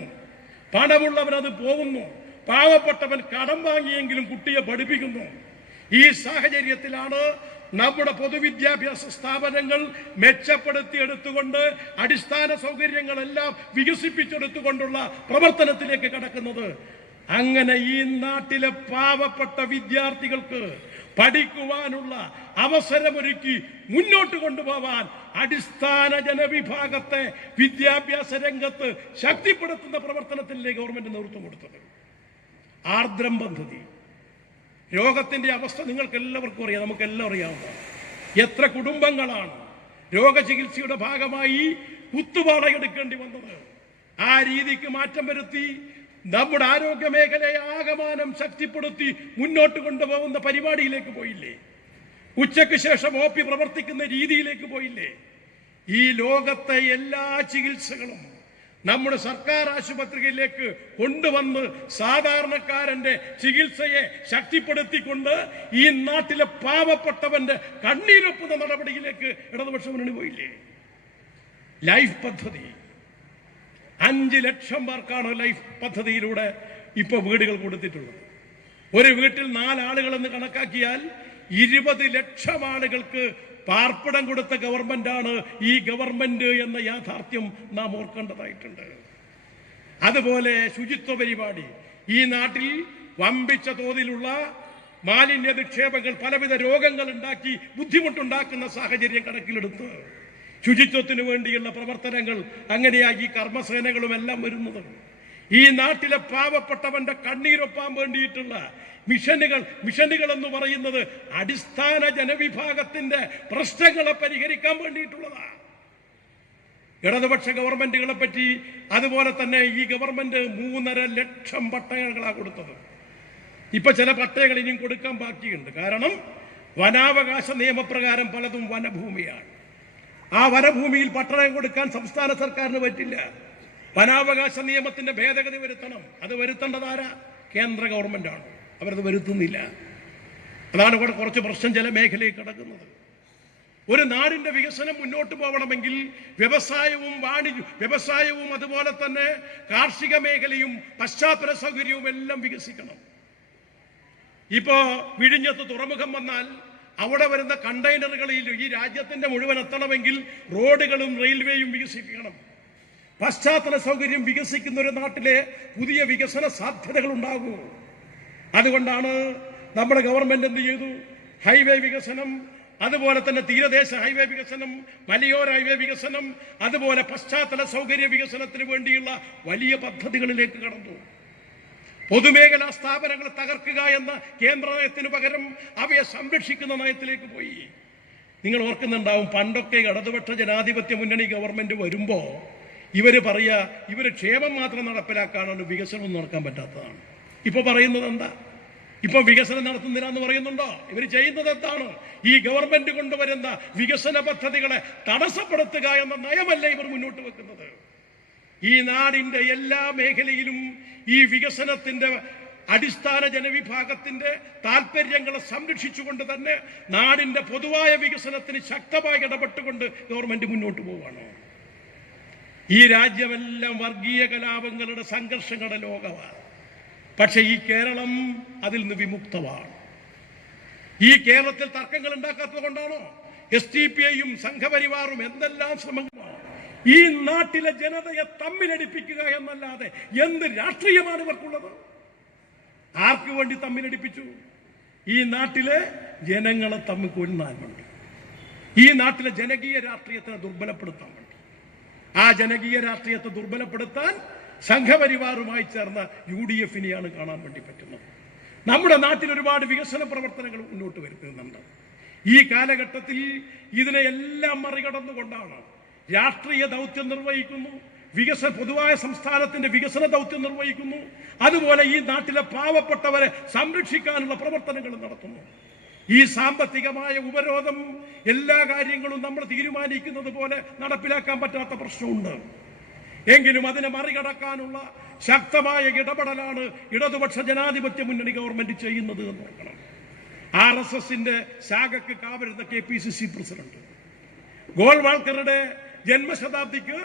പണമുള്ളവൻ അത് പോകുന്നു, പാവപ്പെട്ടവൻ കടം വാങ്ങിയെങ്കിലും കുട്ടിയെ പഠിപ്പിക്കുന്നു. ഈ സാഹചര്യത്തിലാണ് നമ്മുടെ പൊതുവിദ്യാഭ്യാസ സ്ഥാപനങ്ങൾ മെച്ചപ്പെടുത്തിയെടുത്തുകൊണ്ട് അടിസ്ഥാന സൗകര്യങ്ങളെല്ലാം വികസിപ്പിച്ചെടുത്തുകൊണ്ടുള്ള പ്രവർത്തനത്തിലേക്ക് കടക്കുന്നത്. അങ്ങനെ ഈ നാട്ടിലെ പാവപ്പെട്ട വിദ്യാർത്ഥികൾക്ക് പഠിക്കുവാനുള്ള അവസരമൊരുക്കി മുന്നോട്ട് കൊണ്ടുപോവാൻ അടിസ്ഥാന ജനവിഭാഗത്തെ വിദ്യാഭ്യാസ രംഗത്ത് ശക്തിപ്പെടുത്തുന്ന പ്രവർത്തനത്തിലേക്ക് ഗവൺമെന്റ് നേതൃത്വം കൊടുത്തത്. ആർദ്രം പദ്ധതി. രോഗത്തിന്റെ അവസ്ഥ നിങ്ങൾക്ക് എല്ലാവർക്കും അറിയാം, നമുക്കെല്ലാം അറിയാവുന്നതാണ്. എത്ര കുടുംബങ്ങളാണ് രോഗചികിത്സയുടെ ഭാഗമായി കുത്തുപാളയെടുക്കേണ്ടി വന്നത്. ആ രീതിക്ക് മാറ്റം വരുത്തി നമ്മുടെ ആരോഗ്യ മേഖലയെ ആകമാനം ശക്തിപ്പെടുത്തി മുന്നോട്ട് കൊണ്ടുപോകുന്ന പരിപാടിയിലേക്ക് പോയില്ലേ? ഉച്ചയ്ക്ക് ശേഷം OP പ്രവർത്തിക്കുന്ന രീതിയിലേക്ക് പോയില്ലേ? ഈ ലോകത്തെ എല്ലാ ചികിത്സകളും നമ്മുടെ സർക്കാർ ആശുപത്രികളിലേക്ക് കൊണ്ടുവന്ന് സാധാരണക്കാരന്റെ ചികിത്സയെ ശക്തിപ്പെടുത്തിക്കൊണ്ട് ഈ നാട്ടിലെ പാവപ്പെട്ടവന്റെ കണ്ണീരൊപ്പുന്ന നടപടിയിലേക്ക് ഇടതുപക്ഷ മുന്നണി പോയില്ലേ? ലൈഫ് പദ്ധതി 5 ലക്ഷം പേർക്കാണ് ലൈഫ് പദ്ധതിയിലൂടെ ഇപ്പൊ വീടുകൾ കൊടുത്തിട്ടുള്ളത്. ഒരു വീട്ടിൽ 4 ആളുകളെന്ന് കണക്കാക്കിയാൽ 20 ലക്ഷം ആളുകൾക്ക് പാർപ്പിടം കൊടുത്ത ഗവൺമെന്റാണ് ഈ ഗവൺമെന്റ് എന്ന യാഥാർത്ഥ്യം നാം ഓർക്കേണ്ടതായിട്ടുണ്ട്. അതുപോലെ ശുചിത്വ പരിപാടി ഈ നാട്ടിൽ വമ്പിച്ച തോതിലുള്ള മാലിന്യ നിക്ഷേപങ്ങൾ പലവിധ രോഗങ്ങൾ ഉണ്ടാക്കി ബുദ്ധിമുട്ടുണ്ടാക്കുന്ന സാഹചര്യം കണക്കിലെടുത്ത് ശുചിത്വത്തിന് വേണ്ടിയുള്ള പ്രവർത്തനങ്ങൾ അങ്ങനെയായി കർമ്മസേനകളും എല്ലാം വരുന്നത്. ഈ നാട്ടിലെ പാവപ്പെട്ടവന്റെ കണ്ണീരൊപ്പാൻ വേണ്ടിയിട്ടുള്ള മിഷനുകൾ എന്ന് പറയുന്നത് അടിസ്ഥാന ജനവിഭാഗത്തിന്റെ പ്രശ്നങ്ങളെ പരിഹരിക്കാൻ വേണ്ടിയിട്ടുള്ളതാണ്. ഇടതുപക്ഷ ഗവൺമെന്റുകളെ പറ്റി അതുപോലെ തന്നെ ഈ ഗവൺമെന്റ് 3.5 ലക്ഷം പട്ടയങ്ങളാണ് കൊടുത്തത്. ഇപ്പൊ ചില പട്ടയങ്ങൾ ഇനിയും കൊടുക്കാൻ ബാക്കിയുണ്ട്. കാരണം വനാവകാശ നിയമപ്രകാരം പലതും വനഭൂമിയാണ്. ആ വനഭൂമിയിൽ പട്ടയം കൊടുക്കാൻ സംസ്ഥാന സർക്കാരിന് പറ്റില്ല. വനാവകാശ നിയമത്തിന്റെ ഭേദഗതി വരുത്തണം. അത് വരുത്തേണ്ടതാരാ? കേന്ദ്ര ഗവൺമെന്റാണ്. അവരത് വരുത്തുന്നില്ല. അതാണ് ഇവിടെ കുറച്ച് പ്രശ്നം ചില മേഖലയിൽ കിടക്കുന്നത്. ഒരു നാടിന്റെ വികസനം മുന്നോട്ട് പോകണമെങ്കിൽ വ്യവസായവും അതുപോലെ തന്നെ കാർഷിക മേഖലയും പശ്ചാത്തല സൗകര്യവും എല്ലാം വികസിക്കണം. ഇപ്പോ വിഴിഞ്ഞത്ത് തുറമുഖം വന്നാൽ അവിടെ വരുന്ന കണ്ടെയ്നറുകളിൽ ഈ രാജ്യത്തിന്റെ മുഴുവൻ എത്തണമെങ്കിൽ റോഡുകളും റെയിൽവേയും വികസിപ്പിക്കണം. പശ്ചാത്തല സൗകര്യം വികസിക്കുന്ന ഒരു നാട്ടിലെ പുതിയ വികസന സാധ്യതകൾ ഉണ്ടാകൂ. അതുകൊണ്ടാണ് നമ്മുടെ ഗവൺമെന്റ് എന്ത് ചെയ്തു? ഹൈവേ വികസനം, അതുപോലെ തന്നെ തീരദേശ ഹൈവേ വികസനം, മലയോര ഹൈവേ വികസനം, അതുപോലെ പശ്ചാത്തല സൗകര്യ വികസനത്തിന് വേണ്ടിയുള്ള വലിയ പദ്ധതികളിലേക്ക് കടന്നു. പൊതുമേഖലാ സ്ഥാപനങ്ങൾ തകർക്കുക എന്ന കേന്ദ്ര നയത്തിന് പകരം അവയെ സംരക്ഷിക്കുന്ന നയത്തിലേക്ക് പോയി. നിങ്ങൾ ഓർക്കുന്നുണ്ടാവും, പണ്ടൊക്കെ ഇടതുപക്ഷ ജനാധിപത്യ മുന്നണി ഗവൺമെന്റ് വരുമ്പോ ഇവര് പറയാ ഇവര് ക്ഷേമം മാത്രം നടപ്പിലാക്കാനാണ്, വികസനം നടക്കാൻ പറ്റാത്തതാണ്. ഇപ്പൊ പറയുന്നത് എന്താ? ഇപ്പൊ വികസനം നടത്തുന്നില്ല എന്ന് പറയുന്നുണ്ടോ? ഇവർ ചെയ്യുന്നത് എന്താണ്? ഈ ഗവൺമെന്റ് കൊണ്ടുവരുന്ന വികസന പദ്ധതികളെ തടസ്സപ്പെടുത്തുക എന്ന നയമല്ല ഇവർ മുന്നോട്ട് വെക്കുന്നത്. ഈ നാടിന്റെ എല്ലാ മേഖലയിലും ഈ വികസനത്തിന്റെ അടിസ്ഥാന ജനവിഭാഗത്തിന്റെ താല്പര്യങ്ങളെ സംരക്ഷിച്ചുകൊണ്ട് തന്നെ നാടിന്റെ പൊതുവായ വികസനത്തിന് ശക്തമായി ഇടപെട്ടുകൊണ്ട് ഗവൺമെന്റ് മുന്നോട്ട് പോവുകയാണ്. ഈ രാജ്യമെല്ലാം വർഗീയ കലാപങ്ങളുടെ സംഘർഷങ്ങളുടെ ലോകമാണ്. പക്ഷെ ഈ കേരളം അതിൽ നിന്ന് വിമുക്തമാണ്. ഈ കേരളത്തിൽ തർക്കങ്ങൾ ഉണ്ടാക്കാത്തത് കൊണ്ടാണോ SDPIയും സംഘപരിവാറും എന്തെല്ലാം ശ്രമങ്ങളാണ്? ഈ നാട്ടിലെ ജനതയെ തമ്മിലടിപ്പിക്കുക എന്നല്ലാതെ എന്ത് രാഷ്ട്രീയമാണ് ഇവർക്കുള്ളത്? ആർക്കു വേണ്ടി തമ്മിലടിപ്പിച്ചു? ഈ നാട്ടിലെ ജനങ്ങളെ തമ്മിൽ കൊല്ലാൻ വേണ്ടി, ഈ നാട്ടിലെ ജനകീയ രാഷ്ട്രീയത്തിനെ ദുർബലപ്പെടുത്താൻ വേണ്ടി. ആ ജനകീയ രാഷ്ട്രീയത്തെ ദുർബലപ്പെടുത്താൻ സംഘപരിവാറുമായി ചേർന്ന UDFനെയാണ് കാണാൻ വേണ്ടി പറ്റുന്നത്. നമ്മുടെ നാട്ടിൽ ഒരുപാട് വികസന പ്രവർത്തനങ്ങൾ മുന്നോട്ട് വരുത്തുന്നുണ്ട്. ഈ കാലഘട്ടത്തിൽ ഇതിനെയെല്ലാം മറികടന്നുകൊണ്ടാണ് രാഷ്ട്രീയ ദൗത്യം നിർവഹിക്കുന്നു, പൊതുവായ സംസ്ഥാനത്തിന്റെ വികസന ദൗത്യം നിർവഹിക്കുന്നു, അതുപോലെ ഈ നാട്ടിലെ പാവപ്പെട്ടവരെ സംരക്ഷിക്കാനുള്ള പ്രവർത്തനങ്ങൾ നടത്തുന്നു. ഈ സാമ്പത്തികമായ ഉപരോധം എല്ലാ കാര്യങ്ങളും നമ്മൾ തീരുമാനിക്കുന്നത് പോലെ നടപ്പിലാക്കാൻ പറ്റാത്ത പ്രശ്നമുണ്ട്. എങ്കിലും അതിനെ മറികടക്കാനുള്ള ശക്തമായ ഇടപെടലാണ് ഇടതുപക്ഷ ജനാധിപത്യ മുന്നണി ഗവൺമെന്റ് ചെയ്യുന്നത് എന്ന് നോക്കണം. RSSന്റെ ശാഖയ്ക്ക് കാവരുന്ന KPCC പ്രസിഡന്റ്, ഗോൾവാൾക്കറുടെ ജന്മശതാബ്ദിക്ക്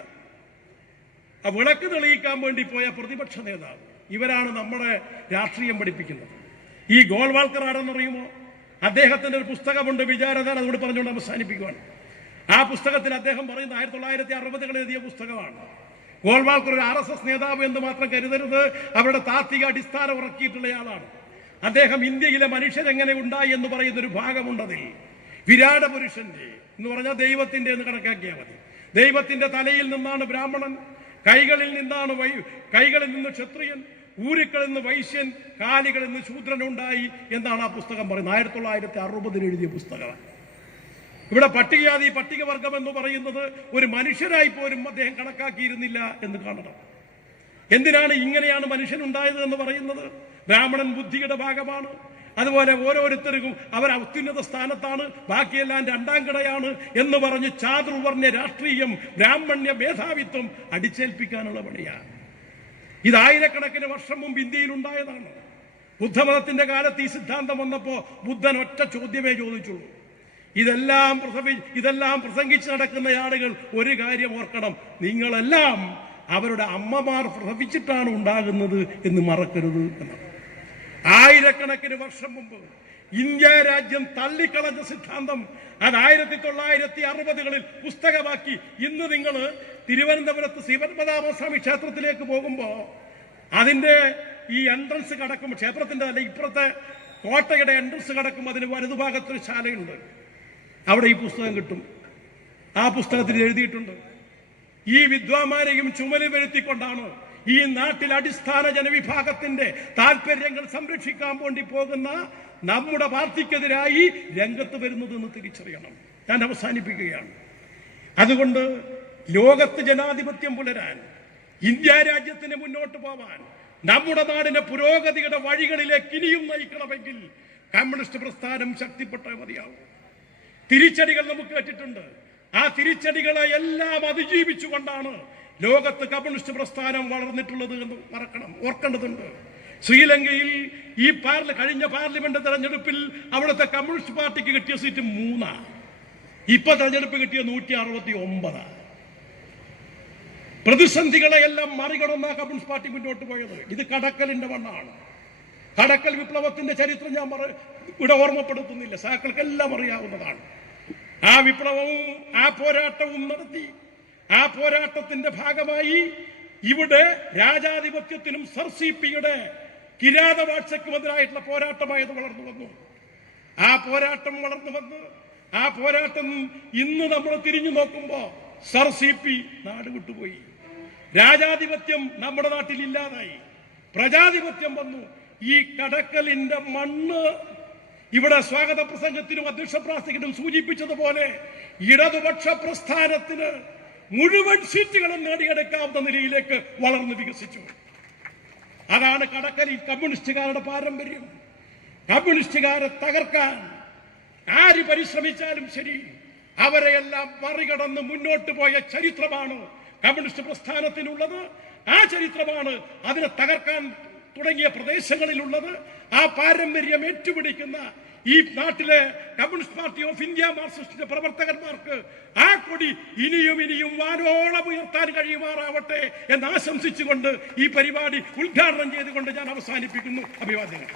വിളക്ക് തെളിയിക്കാൻ വേണ്ടി പോയ പ്രതിപക്ഷ നേതാവ്, ഇവരാണ് നമ്മുടെ രാഷ്ട്രീയം പഠിപ്പിക്കുന്നത്. ഈ ഗോൾവാൾക്കർ ആരെന്നറിയുമോ? അദ്ദേഹത്തിന്റെ ഒരു പുസ്തകമുണ്ട്, വിചാരധാര. അതുകൊണ്ട് പറഞ്ഞുകൊണ്ട് അവസാനിപ്പിക്കുവാണ്. ആ പുസ്തകത്തിൽ അദ്ദേഹം പറയുന്ന 1960കളിൽ എഴുതിയ പുസ്തകമാണ്. ഗോൾവാൾക്കർ ഒരു RSS നേതാവ് എന്ന് മാത്രം കരുതരുത്, അവരുടെ താത്വിക അടിസ്ഥാനം ഉറക്കിയിട്ടുള്ളയാളാണ് അദ്ദേഹം. ഇന്ത്യയിലെ മനുഷ്യരെങ്ങനെ ഉണ്ടായി എന്ന് പറയുന്ന ഒരു ഭാഗമുണ്ടതിൽ. വിരാട പുരുഷന്റെ എന്ന് പറഞ്ഞാൽ ദൈവത്തിന്റെ എന്ന് കണക്കാക്കിയാൽ മതി. ദൈവത്തിന്റെ തലയിൽ നിന്നാണ് ബ്രാഹ്മണൻ, കൈകളിൽ നിന്ന് ക്ഷത്രിയൻ, ഊരുക്കളിൽ നിന്ന് വൈശ്യൻ, കാലികളിൽ നിന്ന് ശൂദ്രൻ ഉണ്ടായി എന്നാണ് ആ പുസ്തകം പറയുന്നത്. 1960 എഴുതിയ പുസ്തകമാണ്. ഇവിടെ പട്ടികജാതി പട്ടികവർഗം എന്ന് പറയുന്നത് ഒരു മനുഷ്യരായി പോലും അദ്ദേഹം കണക്കാക്കിയിരുന്നില്ല എന്ന് കാണണം. എന്തിനാണ് ഇങ്ങനെയാണ് മനുഷ്യനുണ്ടായത് എന്ന് പറയുന്നത്? ബ്രാഹ്മണൻ ബുദ്ധിയുടെ ഭാഗമാണ്. അതുപോലെ ഓരോരുത്തർക്കും അവർ അത്യുന്നത സ്ഥാനത്താണ്, ബാക്കിയെല്ലാം രണ്ടാം കിടയാണ് എന്ന് പറഞ്ഞ് ചാതുർവർണ്ണ രാഷ്ട്രീയം, ബ്രാഹ്മണ്യ മേധാവിത്വം അടിച്ചേൽപ്പിക്കാനുള്ള പണിയാണ്. ഇത് ആയിരക്കണക്കിന് വർഷം മുമ്പ് ഇന്ത്യയിൽ ഉണ്ടായതാണ്. ബുദ്ധമതത്തിന്റെ കാലത്ത് ഈ സിദ്ധാന്തം വന്നപ്പോൾ ബുദ്ധൻ ഒറ്റ ചോദ്യമേ ചോദിച്ചുള്ളൂ. ഇതെല്ലാം പ്രസംഗിച്ച് നടക്കുന്ന ആളുകൾ ഒരു കാര്യം ഓർക്കണം, നിങ്ങളെല്ലാം അവരുടെ അമ്മമാർ പ്രസവിച്ചിട്ടാണ് ഉണ്ടാകുന്നത് എന്ന് മറക്കരുത് എന്നാണ്. ആയിരക്കണക്കിന് വർഷം മുമ്പ് ഇന്ത്യ രാജ്യം തള്ളിക്കളഞ്ഞ സിദ്ധാന്തം അത് 1960-കളിൽ പുസ്തകമാക്കി. ഇന്ന് നിങ്ങൾ തിരുവനന്തപുരത്ത് ശ്രീപത്മനാഭസ്വാമി ക്ഷേത്രത്തിലേക്ക് പോകുമ്പോൾ അതിന്റെ ഈ എൻട്രൻസ് കടക്കുമ്പോൾ, ക്ഷേത്രത്തിന്റെ അല്ല ഇപ്പുറത്തെ കോട്ടയുടെ എൻട്രൻസ് കടക്കുമ്പോൾ അതിന് വലതുഭാഗത്തൊരു ശാലയുണ്ട്. അവിടെ ഈ പുസ്തകം കിട്ടും. ആ പുസ്തകത്തിൽ എഴുതിയിട്ടുണ്ട്, ഈ വിദ്വാന്മാരെയും ചുമലിൽ വരുത്തിക്കൊണ്ടാണ് ഈ നാട്ടിൽ അടിസ്ഥാന ജനവിഭാഗത്തിന്റെ താല്പര്യങ്ങൾ സംരക്ഷിക്കാൻ വേണ്ടി പോകുന്ന നമ്മുടെ പാർട്ടിക്കെതിരായി രംഗത്ത് വരുന്നതെന്ന് തിരിച്ചറിയണം. ഞാൻ അവസാനിപ്പിക്കുകയാണ്. അതുകൊണ്ട് ലോകത്ത് ജനാധിപത്യം പുലരാൻ, ഇന്ത്യ രാജ്യത്തിന് മുന്നോട്ട് പോവാൻ, നമ്മുടെ നാടിനെ പുരോഗതിയുടെ വഴികളിലേക്ക് ഇനിയും നയിക്കണമെങ്കിൽ കമ്മ്യൂണിസ്റ്റ് പ്രസ്ഥാനം ശക്തിപ്പെട്ടേ മതിയാവും. തിരിച്ചടികൾ നമുക്ക് കേട്ടിട്ടുണ്ട്. ആ തിരിച്ചടികളെ എല്ലാം അതിജീവിച്ചുകൊണ്ടാണ് ലോകത്ത് കമ്മ്യൂണിസ്റ്റ് പ്രസ്ഥാനം വളർന്നിട്ടുള്ളത് എന്ന് ഓർക്കേണ്ടതുണ്ട്. ശ്രീലങ്കയിൽ ഈ കഴിഞ്ഞ പാർലമെന്റ് തെരഞ്ഞെടുപ്പിൽ അവിടുത്തെ കമ്മ്യൂണിസ്റ്റ് പാർട്ടിക്ക് കിട്ടിയ സീറ്റ് 3. ഇപ്പൊ തെരഞ്ഞെടുപ്പ് കിട്ടിയ 169. പ്രതിസന്ധികളെയെല്ലാം മറികടന്ന കമ്മ്യൂണിസ്റ്റ് പാർട്ടി മുന്നോട്ട് പോയത്. ഇത് കടക്കലിന്റെ മണ്ണാണ്. കടക്കൽ വിപ്ലവത്തിന്റെ ചരിത്രം ഞാൻ ഇവിടെ ഓർമ്മപ്പെടുത്തുന്നില്ല, സാക്കൾക്കെല്ലാം അറിയാവുന്നതാണ്. ആ വിപ്ലവവും ആ പോരാട്ടവും നടത്തി. ആ പോരാട്ടത്തിന്റെ ഭാഗമായി ഇവിടെ രാജാധിപത്യത്തിനും സർസിപിയുടെ കിരാതവാഴ്ചയ്ക്കുമെതിരായിട്ടുള്ള പോരാട്ടമായത് വളർന്നു വന്നു. ആ പോരാട്ടം വളർന്നു വന്ന് ആ പോരാട്ടം ഇന്ന് നമ്മൾ തിരിഞ്ഞു നോക്കുമ്പോ സർസിപി നാട് വിട്ടുപോയി. രാജാധിപത്യം നമ്മുടെ നാട്ടിൽ ഇല്ലാതായി, പ്രജാധിപത്യം വന്നു. ഈ കടക്കലിന്റെ മണ്ണ് ഇവിടെ സ്വാഗത പ്രസംഗത്തിനും അധ്യക്ഷ പ്രാർത്ഥനയ്ക്കും സൂചിപ്പിച്ചതുപോലെ ഇടതുപക്ഷ പ്രസ്ഥാനത്തിന് മുഴുവൻ സീറ്റുകളും നേടിയെടുക്കാവുന്ന നിലയിലേക്ക് വളർന്നു വികസിച്ചു. അതാണ് കടക്കലിൽ കമ്മ്യൂണിസ്റ്റുകാരുടെ പാരമ്പര്യം. കമ്മ്യൂണിസ്റ്റുകാരെ തകർക്കാൻ ആര് പരിശ്രമിച്ചാലും ശരി, അവരെയെല്ലാം മറികടന്ന് മുന്നോട്ട് പോയ ചരിത്രമാണ് കമ്മ്യൂണിസ്റ്റ് പ്രസ്ഥാനത്തിനുള്ളത്. ആ ചരിത്രമാണ് അതിനെ തകർക്കാൻ തുടങ്ങിയ പ്രദേശങ്ങളിലുള്ളത്. ആ പാരമ്പര്യം ഏറ്റുപിടിക്കുന്ന ഈ നാട്ടിലെ കമ്മ്യൂണിസ്റ്റ് പാർട്ടി ഓഫ് ഇന്ത്യ മാർക്സിസ്റ്റിന്റെ പ്രവർത്തകന്മാർക്ക് ആ കൊടി ഇനിയും വാനോളം ഉയർത്താൻ കഴിയുമാറാവട്ടെ എന്ന് ആശംസിച്ചുകൊണ്ട് ഈ പരിപാടി ഉദ്ഘാടനം ചെയ്തുകൊണ്ട് ഞാൻ അവസാനിപ്പിക്കുന്നു. അഭിവാദ്യങ്ങൾ.